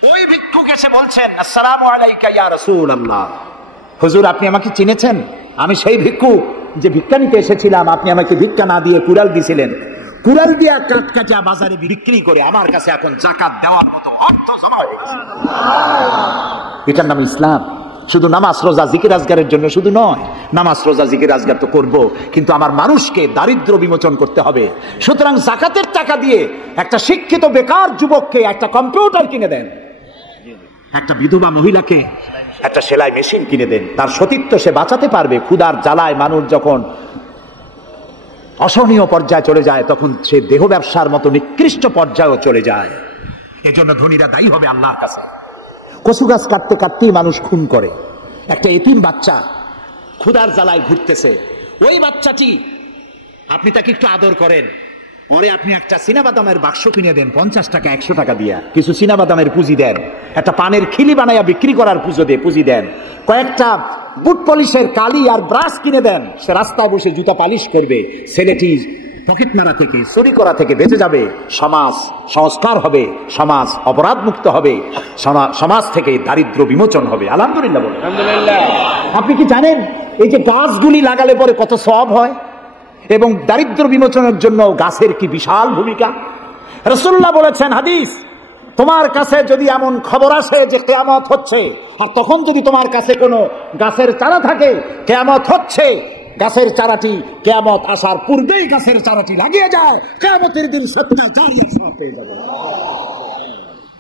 ওই ভিক্ষুক এসে বলছেন আসসালামু আলাইকা ইয়া রাসূলুল্লাহ, হুজুর আপনি আমাকে চিনেছেন? আমি সেই ভিক্ষুক যে ভিক্ষা নিতে এসেছিলাম, আপনি আমাকে ভিক্ষা না দিয়ে কুড়াল দিয়েছিলেন। কুড়াল দিয়া কাঠ কাটা বাজারে বিক্রি করে আমার কাছে এখন যাকাত দেওয়ার মতো অর্থ জমা হয়ে গেছে। এটার নাম ইসলাম। শুধু নামাজ রোজা জিকির আজগারের জন্য শুধু নয়, নামাজ রোজা জিকির আজগার তো করব, কিন্তু আমার মানুষকে দারিদ্র বিমোচন করতে হবে। সুতরাং যাকাতের টাকা দিয়ে একটা শিক্ষিত বেকার যুবককে একটা কম্পিউটার কিনে দেন, একটা বিধবা মহিলাকে একটা সেলাই মেশিন কিনে দেন, তার সতীত্ব সে বাঁচাতে পারবে। ক্ষুধার জ্বালায় মানুষ যখন অসহনীয় পর্যায়ে চলে যায়, তখন সে দেহ ব্যবসার মতো নিকৃষ্ট পর্যায়েও চলে যায়। এজন্য ধনীরা দায়ী হবে আল্লাহর কাছে। কচু গাছ কাটতে কাটতেই মানুষ খুন করে। একটা এতিম বাচ্চা ক্ষুধার জ্বালায় ঘুরতেছে, ওই বাচ্চাটি আপনি তাকে একটু আদর করেন, ওরে আপনি একটা চীনাবাদামের বাক্স কিনে দেন 50 টাকা 100 টাকা দিয়া, কিছু চীনাবাদামের পুঁজি দেন, একটা পানের খিলি বানাইয়া বিক্রি করার পুঁজি দেন, কয়েকটা বুট পলিশের কালি আর ব্রাশ কিনে দেন, সে রাস্তায় বসে জুতা পালিশ করবে, ছেলেটি পকেট মারা থেকে, চুরি করা থেকে বেঁচে যাবে, সমাজ সংস্কার হবে, সমাজ অপরাধ মুক্ত হবে, সমাজ থেকে দারিদ্র বিমোচন হবে। আলহামদুলিল্লাহ বলেন। আলহামদুলিল্লাহ। আপনি কি জানেন এই যে গাছগুলি লাগালে পরে কত সওয়াব হয়, এবং দারিদ্র বিমোচনের জন্য গাছের কি বিশাল ভূমিকা। রাসূলুল্লাহ বলেছেন হাদিস, তোমার কাছে যদি এমন খবর আসে যে কিয়ামত হচ্ছে, আর তখন যদি তোমার কাছে কোনো গাছের চারা থাকে, কিয়ামত হচ্ছে, গাছের চারাটি কিয়ামত আসার পূর্বেই গাছের চারাটি লাগিয়ে যায়, কিয়ামতের দিন সত্যা জারিয়া সওয়াব পেয়ে যাবে।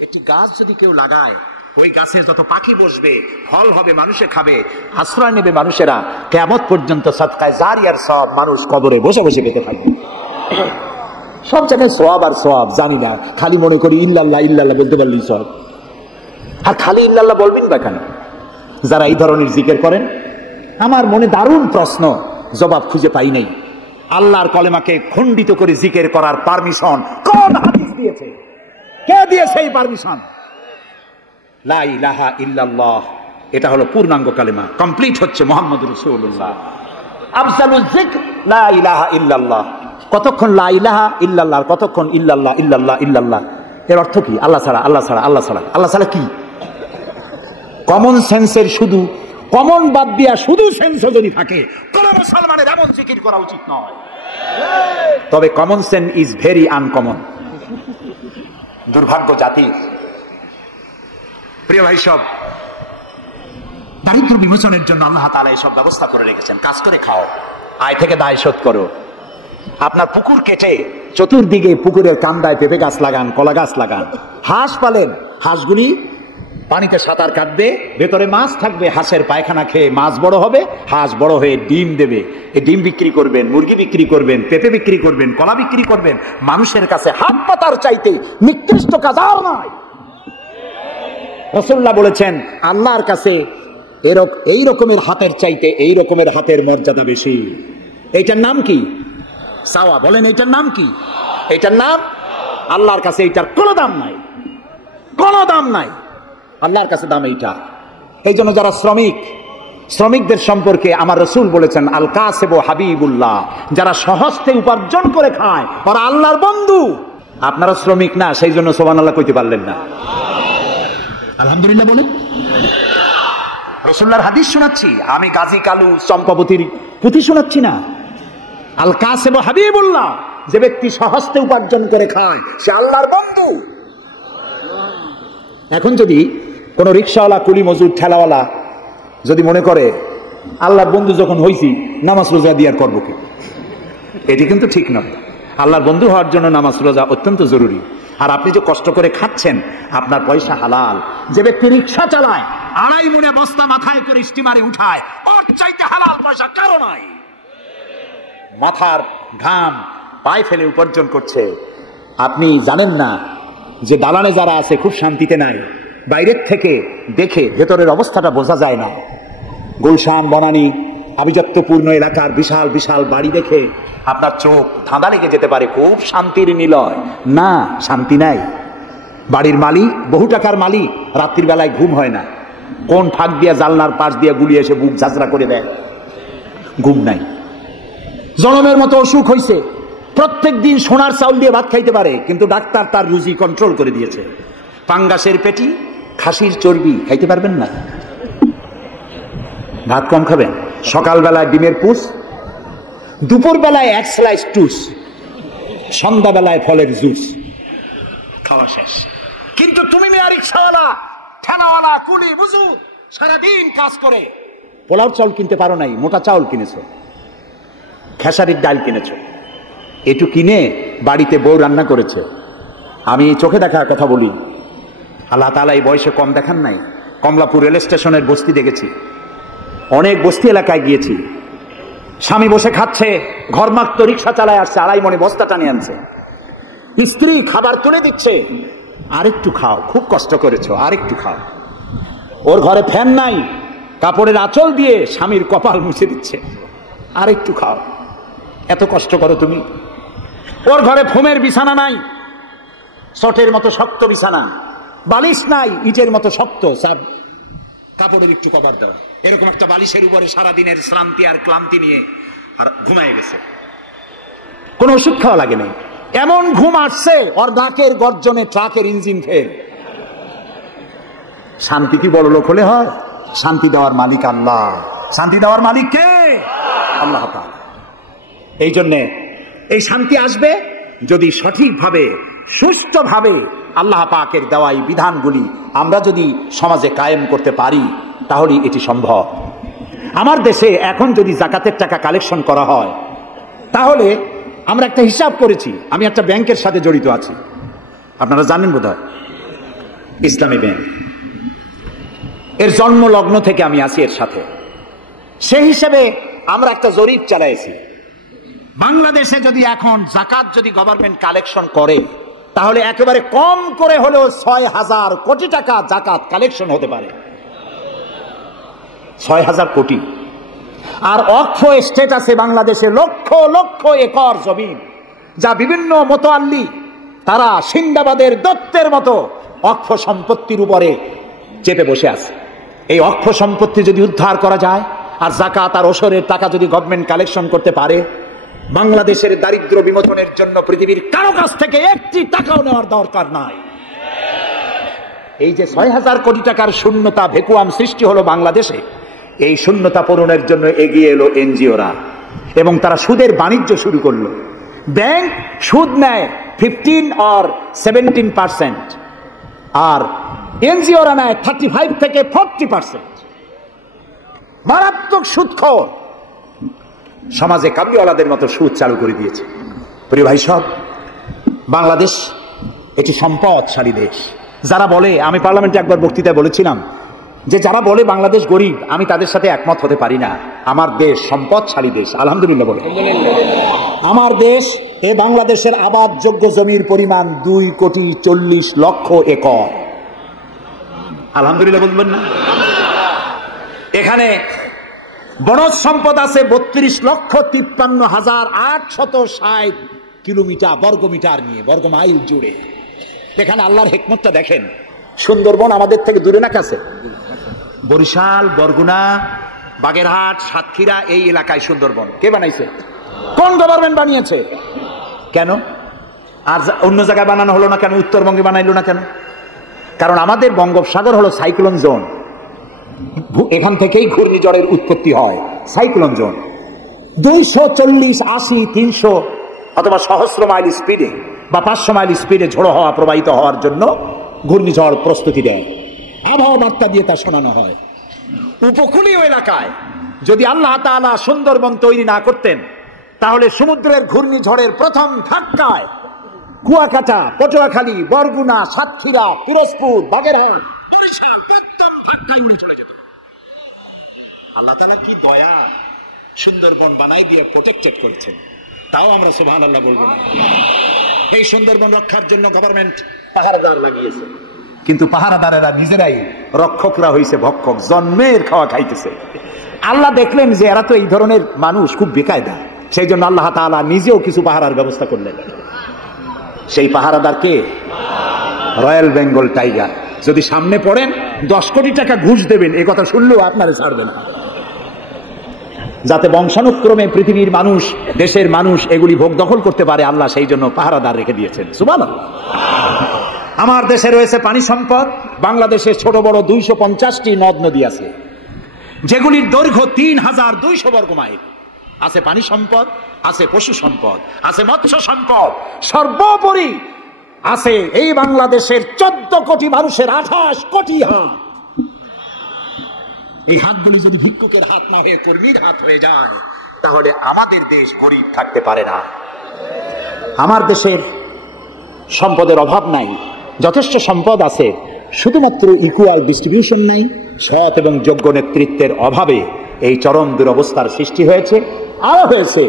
একটি গাছ যদি কেউ লাগায়, ওই গাছে যত পাখি বসবে, ফল হবে, মানুষে খাবে, আশ্রয় নেবে মানুষেরা, কিয়ামত পর্যন্ত সাদকায়ে জারিয়ার সওয়াব মানুষ কবরে বসে বসে পেতে থাকবে। সব জায়গায় সওয়াব আর সওয়াব জানি না, খালি মনে করি ইল্লাল্লাহ ইল্লাল্লাহ বলতে পারলেই সওয়াব। আর খালি ইল্লাল্লাহ বলবেন বা কেন? যারা এই ধরনের জিকির করেন, আমার মনে দারুণ প্রশ্ন, জবাব খুঁজে পাই নাই। আল্লাহর কলেমাকে খণ্ডিত করে জিকির করার পারমিশন কোন হাদিস দিয়েছে? কে দিয়েছে এই পারমিশন? লা ইলাহা ইল্লাল্লাহ, এটা হলো পূর্ণাঙ্গ কালেমা, কমপ্লিট হচ্ছে মুহাম্মদুর রাসূলুল্লাহ। আফজালুল যিকর লা ইলাহা ইল্লাল্লাহ। কতক্ষণ লা ইলাহা ইল্লাল্লাহ, কতক্ষণ ইল্লাল্লাহ ইল্লাল্লাহ ইল্লাল্লাহ। এর অর্থ কি? আল্লাহ ছাড়া, আল্লাহ ছাড়া, আল্লাহ ছাড়া। আল্লাহ ছাড়া কি? কমন সেন্সের শুধু কমন বাদ দিয়া শুধু সেন্সও যদি থাকে, কোন মুসলমানের এমন জিকির করা উচিত নয়। তবে common sense is very uncommon. দুর্ভাগ্য জাতির। প্রিয় ভাই, সব দারিদ্র বিমোচনের জন্য আল্লাহ তাআলা এইসব ব্যবস্থা করে রেখেছেন। কাজ করে খাও, আয় থেকে দায় শোধ করো। আপনার পুকুর কেটে চতুর্দিকে পুকুরের কান্দায় পেঁপে গাছ লাগান, কলা গাছ লাগান। হাঁস পালেন, হাঁসগুলি পানিতে সাঁতার কাটবে, ভেতরে মাছ থাকবে। হাঁসের পায়খানা খেয়ে মাছ বড় হবে, হাঁস বড় হয়ে ডিম দেবে। এই ডিম বিক্রি করবেন, মুরগি বিক্রি করবেন, পেঁপে বিক্রি করবেন, কলা বিক্রি করবেন। মানুষের কাছে হাত পাতার চাইতে নিকৃষ্ট কাজ আর নাই। রাসূলুল্লাহ বলেছেন, আল্লাহর কাছে এই রকমের হাতের চাইতে এই রকমের হাতের মর্যাদা বেশি। এইটার নাম কি? চাওয়া। বলেন, এইটার নাম কি? এইটার নাম আল্লাহর কাছে এইটার কোনো দাম নাই, কোনো দাম নাই। আল্লাহর কাছে দাম এইটা। এই জন্য যারা শ্রমিকদের সম্পর্কে আমার রাসূল বলেছেন, আল কাসিবু হাবিবুল্লাহ, যারা সহজে উপার্জন করে খায় ওরা আল্লাহর বন্ধু। আপনারা শ্রমিক না, সেই জন্য সুবহানাল্লাহ কইতে পারলেন না। আলহামদুলিল্লাহ বলেন। রাসূলুল্লাহর হাদিস শোনাচ্ছি, আমি গাজী কালু চম্পাবতীর পুঁথি শোনাচ্ছি না। আল কাসিবু হাবিবুল্লাহ, যে ব্যক্তি সহজে উপার্জন করে খায় সে আল্লাহর বন্ধু। এখন যদি কোন রিকশাওয়ালা, কুলি মজুর, ঠেলাওয়ালা যদি মনে করে আল্লাহর বন্ধু যখন হইছি নামাজ রোজা দিয়ে আর করবো কি, এটি কিন্তু ঠিক নয়। আল্লাহর বন্ধু হওয়ার জন্য নামাজ রোজা অত্যন্ত জরুরি। আর আপনি যে কষ্ট করে খাচ্ছেন, আপনার পয়সা হালাল। যে ব্যক্তি রিকশা চালায়, 2.5 মণে বস্তা মাথায় করে স্টিমারে উঠায়, ওর চাইতে হালাল পয়সা কারো নাই। মাথার ঘাম পায়ে ফেলে উপার্জন করছে। আপনি জানেন না যে দালানে যারা আছে খুব শান্তিতে নাই। বাইরের থেকে দেখে ভেতরের অবস্থাটা বোঝা যায় না। গুলশান, বনানী, আভিজাত্যপূর্ণ এলাকার বিশাল বিশাল বাড়ি দেখে আপনার চোখ ধাঁধা লেগে যেতে পারে, খুব শান্তির নিলয়। না, শান্তি নাই। বাড়ির মালিক, বহু টাকার মালিক, রাত্রির বেলায় ঘুম হয় না। কোন ফাঁক দিয়া জানলার পাশ দিয়ে গুলি এসে বুক ঝাঁঝরা করে দেয়, ঘুম নাই। জনমের মতো অসুখ হইছে, প্রত্যেক দিন সোনার চাউল দিয়ে ভাত খাইতে পারে, কিন্তু ডাক্তার তার রুচি কন্ট্রোল করে দিয়েছে। পাঙ্গাসের পেটি, খাসির চর্বি খাইতে পারবেন না, ভাত কম খাবেন। সকালবেলায় ডিমের পুষ, দুপুর বেলায় 1 স্লাইস টুস, সন্ধ্যাবেলায় ফলের জুস, খাওয়া শেষ। কিন্তু তুমি মেয়া রিকশাওয়ালা, ঠেলাওয়ালা, কুলি মজুর, সারাদিন কাজ করে পোলাও চাউল কিনতে পারো নাই, মোটা চাউল কিনেছো, খেসারির ডাল কিনেছো। এটু কিনে বাড়িতে বউ রান্না করেছে। আমি চোখে দেখা কথা বলি, আল্লাহ তাআলা এই বয়সে কম দেখান নাই। কমলাপুর রেল স্টেশনের বস্তি দেখেছি, অনেক বস্তি এলাকায় গিয়েছি। স্বামী বসে খাচ্ছে, ঘরমাক্ত রিক্সা চালায় আসছে, 2.5 মণে বস্তা টানে আনছে। স্ত্রী খাবার তুলে দিচ্ছে, আরেকটু খাও, খুব কষ্ট করেছো, আরেকটু খাও। ওর ঘরে ফ্যান নাই, কাপড়ের আঁচল দিয়ে স্বামীর কপাল মুছে দিচ্ছে, আরেকটু খাও, এত কষ্ট করো তুমি। ওর ঘরে ফোমের বিছানা নাই, চটের মতো শক্ত বিছানা, বালিশ নাই, ইটের মতো শক্ত, সব কাপড়ের একটু কভার দেওয়া। এরকম একটা বালিশের উপরে সারাদিনের শ্রান্তি আর ক্লান্তি নিয়ে আর ঘুমায় গেছে, কোনো ওষুধ খাওয়া লাগে নাই। এমন ঘুম আসছে, ওর নাকের গর্জনে ট্রাকের ইঞ্জিন ফেল। শান্তি কি বড় লোক হলে হয়? শান্তি দেওয়ার মালিক আল্লাহ। শান্তি দেওয়ার মালিক কে? আল্লাহ তাআলা। এই জন্যে এই শান্তি আসবে যদি সঠিকভাবে, সুষ্ঠুভাবে আল্লাহ পাকের দেওয়া এই বিধানগুলি আমরা যদি সমাজে কায়েম করতে পারি, তাহলে এটি সম্ভব। আমার দেশে এখন যদি যাকাতের টাকা কালেকশন করা হয়, তাহলে আমরা একটা হিসাব করেছি। আমি একটা ব্যাংকের সাথে জড়িত আছি, আপনারা জানেন বোধহয়, ইসলামী ব্যাংক। এর জন্ম লগ্ন থেকে আমি আছি এর সাথে। সেই হিসেবে আমরা একটা জরিপ চালাইছি। বাংলাদেশে যদি এখন যাকাত যদি গভর্নমেন্ট কালেকশন করে, তাহলে একেবারে কম করে হলেও 6,000 কোটি টাকা যাকাত কালেকশন হতে পারে। 6,000 কোটি। আর অক্ষ এস্টেট আছে বাংলাদেশে, লক্ষ লক্ষ একর জমিন, যা বিভিন্ন মোতাল্লি তারা সিন্দাবাদের দত্তের মতো অক্ষ সম্পত্তির উপরে চেপে বসে আছে। এই অক্ষ সম্পত্তি যদি উদ্ধার করা যায়, আর যাকাত আর ওশরের টাকা যদি গভর্নমেন্ট কালেকশন করতে পারে, বাংলাদেশের দারিদ্র বিমোচনের জন্য পৃথিবীর কারো কাছ থেকে একটি টাকাও নেওয়ার দরকার নাই। এই যে ৬,০০০ কোটি টাকার শূন্যতা ভ্যাকুয়াম সৃষ্টি হলো বাংলাদেশে, এই শূন্যতা পূরণের জন্য এগিয়ে এলো এনজিওরা এবং তারা সুদের বাণিজ্য শুরু করলো। ব্যাংক সুদ নেয় 15 or 17%, আর এনজিওরা নেয় 35 থেকে 40%। মারাত্মক সুদখোর। সমাজে কাবিওয়ালাদের মতো সুদ চালু করে দিয়েছে। প্রিয় ভাই সব, বাংলাদেশ এটি সম্পদশালী দেশ। যারা বলে, আমি পার্লামেন্টে একবার বক্তৃতায় বলেছিলাম যে যারা বলে বাংলাদেশ গরিব, আমি তাদের সাথে একমত হতে পারি না। আমার দেশ সম্পদশালী দেশ, আলহামদুলিল্লাহ বলে। আমার দেশ, এ বাংলাদেশের আবাদযোগ্য জমির পরিমাণ 2,40,00,000 একর। আলহামদুলিল্লাহ বলবেন না? এখানে বনজ সম্পদ আছে 32,53,860 কিলোমিটার বর্গমিটার নিয়ে, বর্গমাইল জুড়ে। এখানে আল্লাহর হিকমতটা দেখেন। সুন্দরবন আমাদের থেকে দূরে না কাছে? বরিশাল, বরগুনা, বাগেরহাট, সাতক্ষীরা, এই এলাকায় সুন্দরবন কে বানাইছে? কোন গভর্নমেন্ট বানিয়েছে? কেন? আর অন্য জায়গায় বানানো হলো না কেন? উত্তরবঙ্গে বানাইলো না কেন? কারণ আমাদের বঙ্গোপসাগর হলো সাইক্লোন জোন। এখান থেকেই ঘূর্ণিঝড়ের উৎপত্তি হয়। সাইক্লোন জোন 240, 80, 300 অথবা সহস্র মাইল স্পিডে বা 500 মাইল স্পিডে ঝোড়ো হওয়া প্রবাহিত হওয়ার জন্য ঘূর্ণিঝড় প্রস্তুতি দেয়। আবহাওয়া বার্তা দিয়ে তা শোনানো হয়। উপকূলীয় এলাকায় যদি আল্লাহ তাআলা সুন্দরবন তৈরি না করতেন, তাহলে সমুদ্রের ঘূর্ণিঝড়ের প্রথম ধাক্কায় কুয়াকাটা, পটুয়াখালী, বরগুনা, সাতক্ষীরা, পিরোজপুর, বাগেরহাট, বরিশাল প্রথম ধাক্কায় উড়ে চলে যেত। আল্লাহ তাআলা কি দয়া, সুন্দরবন বানাই দিয়ে প্রোটেক্টেড করেছেন। তাও আমরা সুবহানাল্লাহ বলবো না। এই সুন্দরবন রক্ষার জন্য গভর্নমেন্ট পাহারাদার লাগিয়েছে, কিন্তু পাহারাদারেরা নিজেরাই রক্ষকরা হয়েছে ভক্ষক, জন্মের খাওয়া খাইতেছে। আল্লাহ দেখলেন যে এরা তো এই ধরনের মানুষ খুব বেকায়দা, সেই জন্য আল্লাহ তাআলা নিজেও কিছু পাহারার ব্যবস্থা করলেন। সেই পাহারাদার কে? Royal Bengal tiger. যদি সামনে পড়েন 10 কোটি টাকা ঘুষ দেবেন, এ কথা শুনলেও আপনারে ছাড়বে না, যাতে বংশানুক্রমে পৃথিবীর মানুষ, দেশের মানুষ এগুলি ভোগ দখল করতে পারে। আল্লাহ সেই জন্য পাহারাদার রেখে দিয়েছেন। সুবহানাল্লাহ। আমার দেশে রয়েছে পানি সম্পদ। বাংলাদেশে ছোট বড় 250টি নদ নদী আছে, যেগুলির দৈর্ঘ্য 3,200 বর্গ মাইল। আছে পানি সম্পদ, আছে পশু সম্পদ, আছে মৎস্য সম্পদ, সর্বোপরি আছে এই বাংলাদেশের 14 কোটি মানুষের 28 কোটি হাত। এই হাতগুলি যদি ভিক্ষুকের হাত না হয়ে কর্মীর হাত হয়ে যায়, তাহলে আমাদের দেশ গরিব থাকতে পারে না। আমার দেশের সম্পদের অভাব নাই, যথেষ্ট সম্পদ আছে, শুধুমাত্র ইকুয়াল ডিস্ট্রিবিউশন নাই। সৎ এবং যোগ্য নেতৃত্বের অভাবে এই চরম দুরবস্থার সৃষ্টি হয়েছে। আরো হয়েছে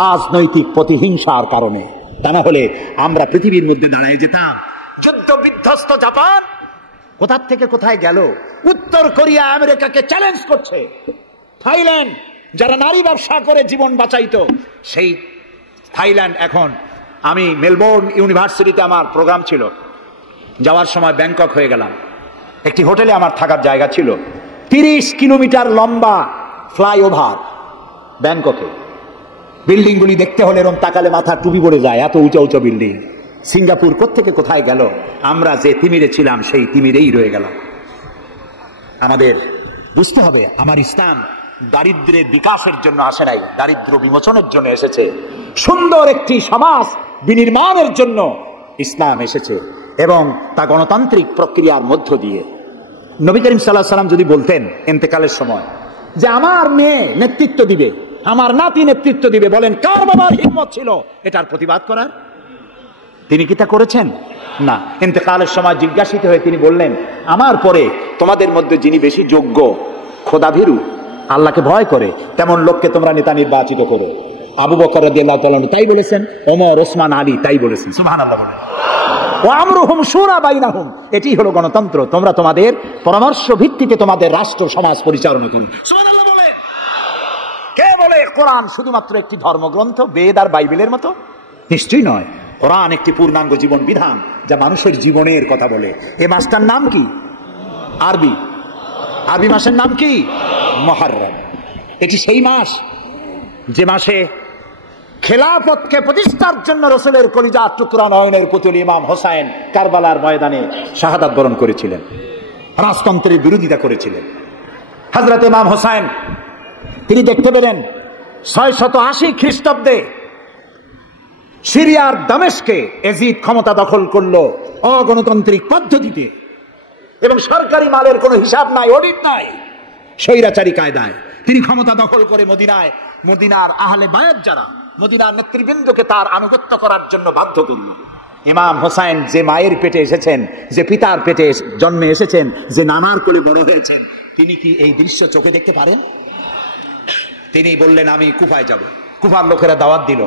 রাজনৈতিক প্রতিহিংসার কারণে। তা না হলে আমরা পৃথিবীর মধ্যে দাঁড়ায় যেতাম। যুদ্ধ বিধ্বস্ত জাপান কোথা থেকে কোথায় গেল? উত্তর কোরিয়া আমেরিকাকে চ্যালেঞ্জ করছে। থাইল্যান্ড, যারা নারী ব্যবসা করে জীবন বাঁচাইতো, সেই থাইল্যান্ড এখন, আমি মেলবোর্ন ইউনিভার্সিটিতে আমার প্রোগ্রাম ছিল, যাওয়ার সময় ব্যাংকক হয়ে গেলাম। একটি হোটেলে আমার থাকার জায়গা ছিল। 30 কিলোমিটার লম্বা ফ্লাইওভার ব্যাংককে। বিল্ডিংগুলি দেখতে হলে এরকম তাকালে মাথা টুপি পড়ে যায়, এত উঁচা উঁচা বিল্ডিং। সিঙ্গাপুর কোত্থেকে কোথায় গেল? আমরা যে তিমিরে ছিলাম সেই তিমিরেই রয়ে গেলাম। আমাদের বুঝতে হবে, আমার ইসলাম দারিদ্র্যের বিকাশের জন্য আসে নাই, দারিদ্র বিমোচনের জন্য এসেছে। সুন্দর একটি সমাজ বিনির্মাণের জন্য ইসলাম এসেছে, এবং তা গণতান্ত্রিক প্রক্রিয়ার মধ্য দিয়ে। নবী করিম সাল্লাল্লাহু আলাইহি ওয়াসাল্লাম যদি বলতেন ইন্তেকালের সময় যে আমার মেয়ে নেতৃত্ব দিবে, আমার নাতি নেতৃত্ব দিবে, বলেন কার বাবার হিম্মত ছিল এটার প্রতিবাদ করার? তিনি কি তা করেছেন? না। ইন্তেকালের সময় জিজ্ঞাসিত হয়ে তিনি বললেন, আমার পরে তোমাদের মধ্যে যিনি বেশি যোগ্য, খোদাভীরু, আল্লাহকে ভয় করে, তেমন লোককে তোমরা নেতা নির্বাচিত করো। আবু বকর রাদিয়াল্লাহু তাআলা তাই বলেছেন, ওমর, ওসমান, আলী তাই বলেছেন। সুবহানাল্লাহ বলেন। ওয়া আমরুহুম শুরা বাইনাহুম, এটি হলো গণতন্ত্র। তোমরা তোমাদের পরামর্শ ভিত্তিতে তোমাদের রাষ্ট্র সমাজ পরিচালনা করো। সুবহানাল্লাহ বলেন। কে বলে কোরআন শুধুমাত্র একটি ধর্মগ্রন্থ, বেদ আর বাইবেলের মতো? নিশ্চয়ই নয়। কোরআন একটি পূর্ণাঙ্গ জীবন বিধান, যা মানুষের জীবনের কথা বলে। এই মাসটার নাম কি? আরবি মাসের নাম কি? মুহররম। এটি সেই মাস যে মাসে খেলাফতকে প্রতিষ্ঠার জন্য রাসূলের কলিজার টুকরা নয়নের পুতুল ইমাম হোসাইন কারবালার ময়দানে শাহাদাত বরণ করেছিলেন, রাজতন্ত্রের বিরোধিতা করেছিলেন। হযরত ইমাম হোসাইন তিনি দেখতে পেলেন 680 খ্রিস্টাব্দে সিরিয়ার দামেস্কে এজিদ ক্ষমতা দখল করলো অগণতান্ত্রিক পদ্ধতিতে, এবং সরকারি মালের কোনো হিসাব নাই, অডিট নাই, স্বৈরাচারী কায়দায় তিনি ক্ষমতা দখল করে মদিনার আহলে বায়াত যারা মদিনার নেতৃবৃন্দকে তার আনুগত্য করার জন্য বাধ্য করল। ইমাম হোসাইন যে মায়ের পেটে এসেছেন, যে পিতার পেটে জন্মে এসেছেন, যে নানার কোলে বড় হয়েছেন, তিনি কি এই দৃশ্য চোখে দেখতে পারেন? তিনি বললেন আমি কুফায় যাব। কুফার লোকেরা দাওয়াত দিল,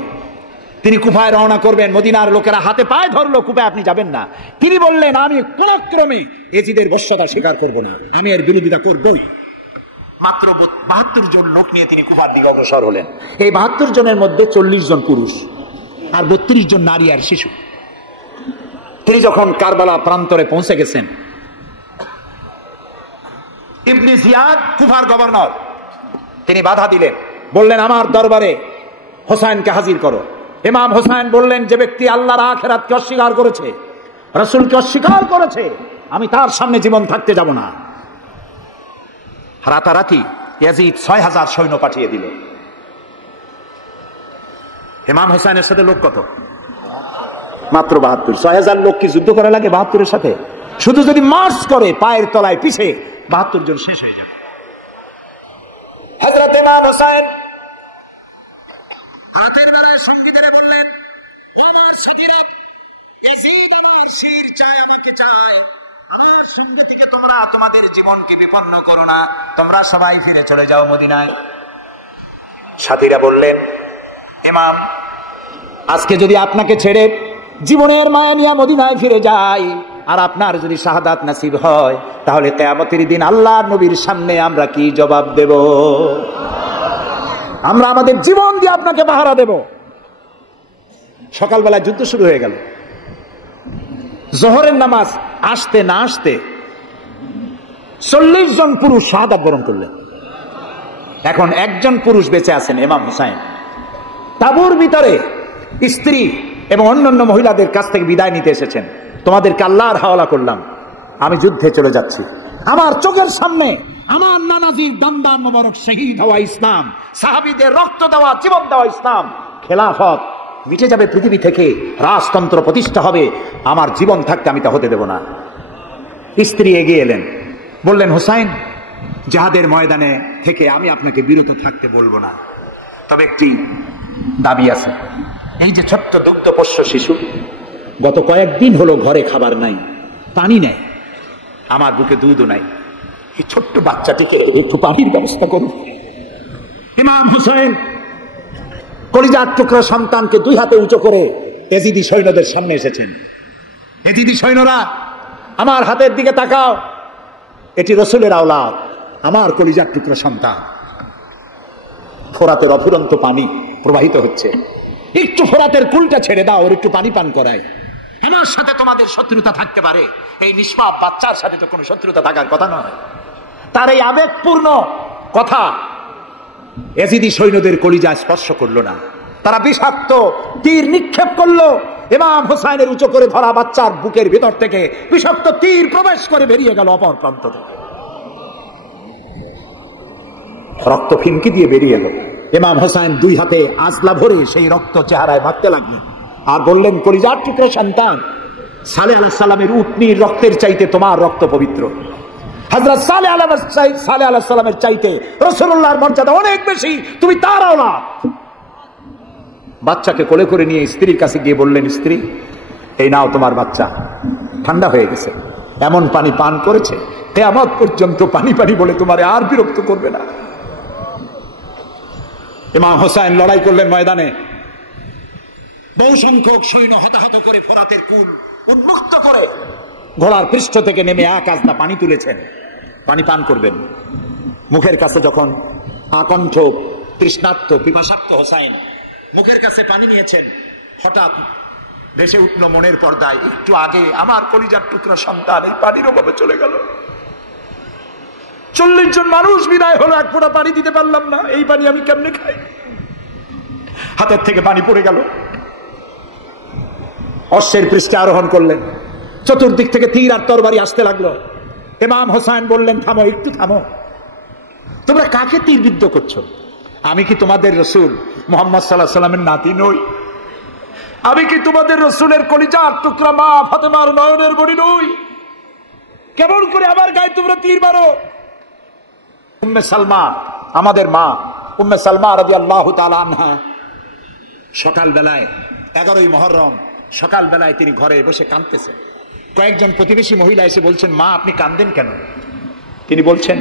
তিনি কুফায় রওনা করবেন। মদিনার লোকেরা হাতে পায়ে ধরলো, কুফায় আপনি যাবেন না। তিনি বললেন আমি কোন ক্রমে এজিদের বশ্যতা স্বীকার করব না, আমি এর বিরোধিতা করবই। মাত্র 72 জন লোক নিয়ে তিনি কুফার দিকে অগ্রসর হলেন। এই 72 জনের মধ্যে 40 জন পুরুষ আর 32 জন নারী আর শিশু। তিনি যখন কারবালা প্রান্তরে পৌঁছে গেছেন, ইবনে জিয়াদ কুফার গভর্নর, তিনি বাধা দিলেন, বললেন আমার দরবারে হোসাইনকে হাজির করো। ইমাম হোসাইন বললেন যে ব্যক্তি আল্লাহর আখিরাতকে অস্বীকার করেছে, রাসূলকে অস্বীকার করেছে, আমি তার সামনে জীবন থাকতে যাব না। রাতারাতি ইয়াজিদ 6000 সৈন্য পাঠিয়ে দিল। ইমাম হোসাইনের সাথে লোক কত? মাত্র 72। 6000 লোক কি যুদ্ধ করা লাগে 72-এর সাথে? শুধু যদি মার্চ করে পায়ের তলায় পিছে 72 জন শেষ হয়ে যায়। হযরত ইমাম হোসাইন রাতের বেলায় সঙ্গীদেরা বললেন, আমার সঙ্গীরা ইয়াজিদ আমার শির চায়, আমাকে চায়, আমার সঙ্গে থেকে তোমরা তোমাদের জীবনকে বিপন্ন করো না, তোমরা সবাই ফিরে চলে যাও মদিনায়। সাথীরা বললেন, ইমাম আজকে যদি আপনাকে ছেড়ে জীবনের মায়া নিয়ে মদিনায় ফিরে যাই, আর আপনার যদি শাহাদাত নসিব হয়, তাহলে কিয়ামতের দিন আল্লাহর নবীর সামনে আমরা কি জবাব দেব? আমরা আমাদের জীবন দিয়ে আপনাকে পাহারা দেব। সকালবেলা যুদ্ধ শুরু হয়ে গেল। জোহরের নামাজ আসতে না আসতে 40 জন পুরুষ শাহাদাত বরণ করলেন। এখন একজন পুরুষ বেঁচে আছেন, ইমাম হোসাইন। তাঁবুর ভিতরে স্ত্রী এবং অন্যান্য মহিলাদের কাছ থেকে বিদায় নিতে এসেছেন। তোমাদেরকে আল্লাহর হাওয়ালা করলাম, আমি যুদ্ধে চলে যাচ্ছি। আমার চোখের সামনে আমার নানাজির দামদাম মোবারক শহীদ হওয়া ইসলাম, সাহাবীদের রক্ত দেওয়া, জীবন দেওয়া ইসলাম, খেলাফত মিটে যাবে পৃথিবী থেকে, রাজতন্ত্র প্রতিষ্ঠা হবে, আমার জীবন থাকতে আমি তা হতে দেব না। স্ত্রী এগিয়ে এলেন, বললেন হোসাইন জিহাদের ময়দানে থেকে আমি আপনাকে বিরত থাকতে বলবো না, তবে একটি দাবি আছে। এই যে ছোট্ট দুগ্ধপোষ্য শিশু, গত কয়েকদিন হলো ঘরে খাবার নাই, পানি নেই, আমার বুকে দুধও নাই, এই ছোট্ট বাচ্চাটিকে একটু পানির ব্যবস্থা করুন। ইমাম হোসেন কলিজার টুকরা সন্তানকে 2 হাতে উঁচু করে এজিদি সৈন্যদের সামনে এসেছেন। এজিদি সৈন্যরা আমার হাতের দিকে তাকাও, এটি রাসূলের আওলাদ, আমার কলিজার টুকরা সন্তান। ফোরাতের অফুরন্ত পানি প্রবাহিত হচ্ছে, একটু ফোরাতের কুলটা ছেড়ে দাও, ওর একটু পানি পান করাই। আমার সাথে তোমাদের শত্রুতা থাকতে পারে, এই নিষ্পাপ বাচ্চার সাথে তো কোনো শত্রুতা থাকার কথা নয়। তার এই আবেগপূর্ণ কথা এজিদি সৈন্যদের কলিজা স্পর্শ করলো না। তারা বিষাক্ত তীর নিক্ষেপ করলো। ইমাম হোসাইনের উঁচু করে ধরা বাচ্চার বুকের ভিতর থেকে বিষাক্ত তীর প্রবেশ করে বেরিয়ে গেল অপর প্রান্ত থেকে, রক্ত ফিনকি দিয়ে বেরিয়ে এলো। ইমাম হোসাইন 2 হাতে আঁচলা ভরে সেই রক্ত চেহারায় মাখতে লাগলেন আর বললেন, কলিজার টুকরো সন্তান, সালেহ আলাইহিস সালামের উটনির রক্তের চাইতে তোমার রক্ত পবিত্র। হযরত সালেহ আলাইহিস সালামের চাইতে রাসূলুল্লাহর মর্যাদা অনেক বেশি, তুমি তার আওলাদ। বাচ্চাকে কোলে করে নিয়ে স্ত্রীর কাছে গিয়ে বললেন, স্ত্রী এই নাও তোমার বাচ্চা, ঠান্ডা হয়ে গেছে, এমন পানি পান করেছে কিয়ামত পর্যন্ত পানি পানি বলে তোমারে আর বিরক্ত করবে না। ইমাম হোসাইন লড়াই করলেন ময়দানে, বহু সংখ্যক সৈন্য হতাহত করে ফোরাতের কুল উন্মুক্ত করে ঘোড়ার পৃষ্ঠ থেকে নেমে এক আজনা পানি তুলেছেন, পানি পান করবেন। মুখের কাছে যখন আকণ্ঠ তৃষ্ণার্ত পিপাসার্ত হোসাইন মুখের কাছে পানি নিয়েছেন, হঠাৎ ভেসে উঠল মনের পর্দায়, একটু আগে আমার কলিজার টুকরা সন্তান এই পানির অভাবে চলে গেল। 40 জন মানুষ বিদায় হলো, এক ফোঁটা পানি দিতে পারলাম না। এই পানি আমি কেমনে খাই? হাতের থেকে পানি পড়ে গেল। অশ্বের পৃষ্ঠে আরোহণ করলেন, চতুর্দিক থেকে তীর আর তরবারি আসতে লাগলো। ইমাম হোসেন বললেন, থামো, একটু থামো, তোমরা কাকে তীরবিদ্ধ করছো? আমি কি তোমাদের রসুল মুহাম্মদ সাল্লাল্লাহু আলাইহি ওয়াসাল্লামের নাতি নই? আমি কি তোমাদের রসুলের কলিজার টুকরা মা ফাতেমার নয়নের বড়ি নই? কেমন করে আমার গায়ে তোমরা তীর মারো? উম্মে সালমা, আমাদের মা উম্মে সালমা রাদিয়াল্লাহু তাআলা আনহা, সকালবেলায় 11ই মুহররম সকালবেলায় তিনি ঘরে বসে কাঁদতেছেন। কয়েকজন প্রতিবেশী মহিলা এসে বলছেন, মা আপনি কাঁদেন কেন? তিনি বলছেন,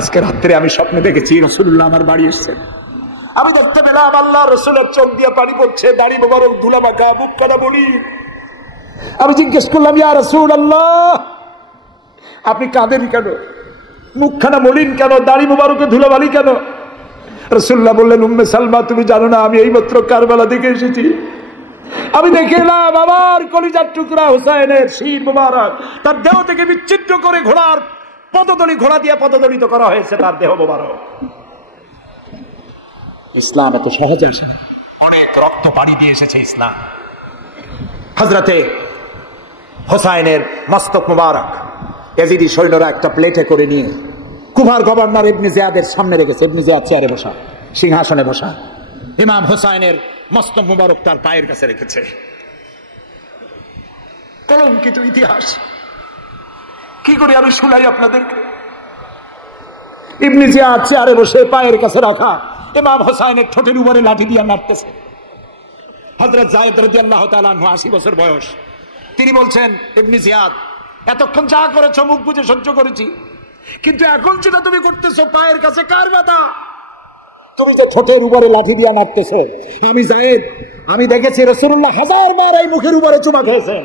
আজকে রাত্রে আমি স্বপ্নে দেখেছি রাসূলুল্লাহ আমার বাড়ি এসেছেন। আমি দেখতে পেলাম আল্লাহ রসুলের চোখ দিয়ে পানি পড়ছে, দাড়ি মোবারক ধুলা মাখা, মুখ কাটা বলি। আমি জিজ্ঞেস করলাম, ইয়া রাসূলুল্লাহ আপনি কাঁদেন কেন? মুখখানা মলিন কেন? দাড়ি মোবারকে ধুলাবালি কেন? রাসূলুল্লাহ বললেন, উম্মে সালমা তুমি জানো না আমি এইমাত্র কারবালা থেকে এসেছি। আমি দেখে এলাম আমার কলিজার টুকরা হুসাইনের শির মোবারক তার দেহ থেকে বিচ্ছিন্ন করে ঘোড়ার পদদড়ি, ঘোড়া দিয়ে পদদড়িত করা হয়েছে তার দেহ মোবারক। ইসলাম এত সহজে আসে, অনেক রক্ত পানি দিয়ে এসেছে ইসলাম। হযরতে হুসাইনের মস্তক মোবারক ইয়াজিদি সৈন্যরা একটা প্লেটে করে নিয়ে কুফার গভর্নর ইবনে জিয়াদের সামনে রেখেছে। ইবনে জিয়াদ চেয়ারে বসা, সিংহাসনে বসা, ইমাম হুসাইনের মস্তক মোবারক তার পায়ের কাছে রেখেছে। কলঙ্কিত ইতিহাস, কি করে আমি শুনাই আপনাদেরকে? ইবনে জিয়াদ চেয়ারে বসে পায়ের কাছে রাখা ইমাম হুসাইনের ঠোঁটের উপরে লাঠি দিয়ে নাড়তেছে। হযরত যায়েদ রাদিয়াল্লাহু তাআলা আনহু 80 বছর বয়স। তিনি বলছেন, ইবনে জিয়াদ এতক্ষণ যা করেছো মুখ বুজে সহ্য করেছি, কিন্তু এখন যেটা তুমি করতেছো পায়ের কাছে কার ব্যথা? তুমি যে ঠোঁটের উপরে লাঠি দিয়ে নাড়তেছো। আমি যায়েদ, আমি দেখেছি রাসূলুল্লাহ 1000 বার এই মুখের উপরে চুমা খেয়েছেন।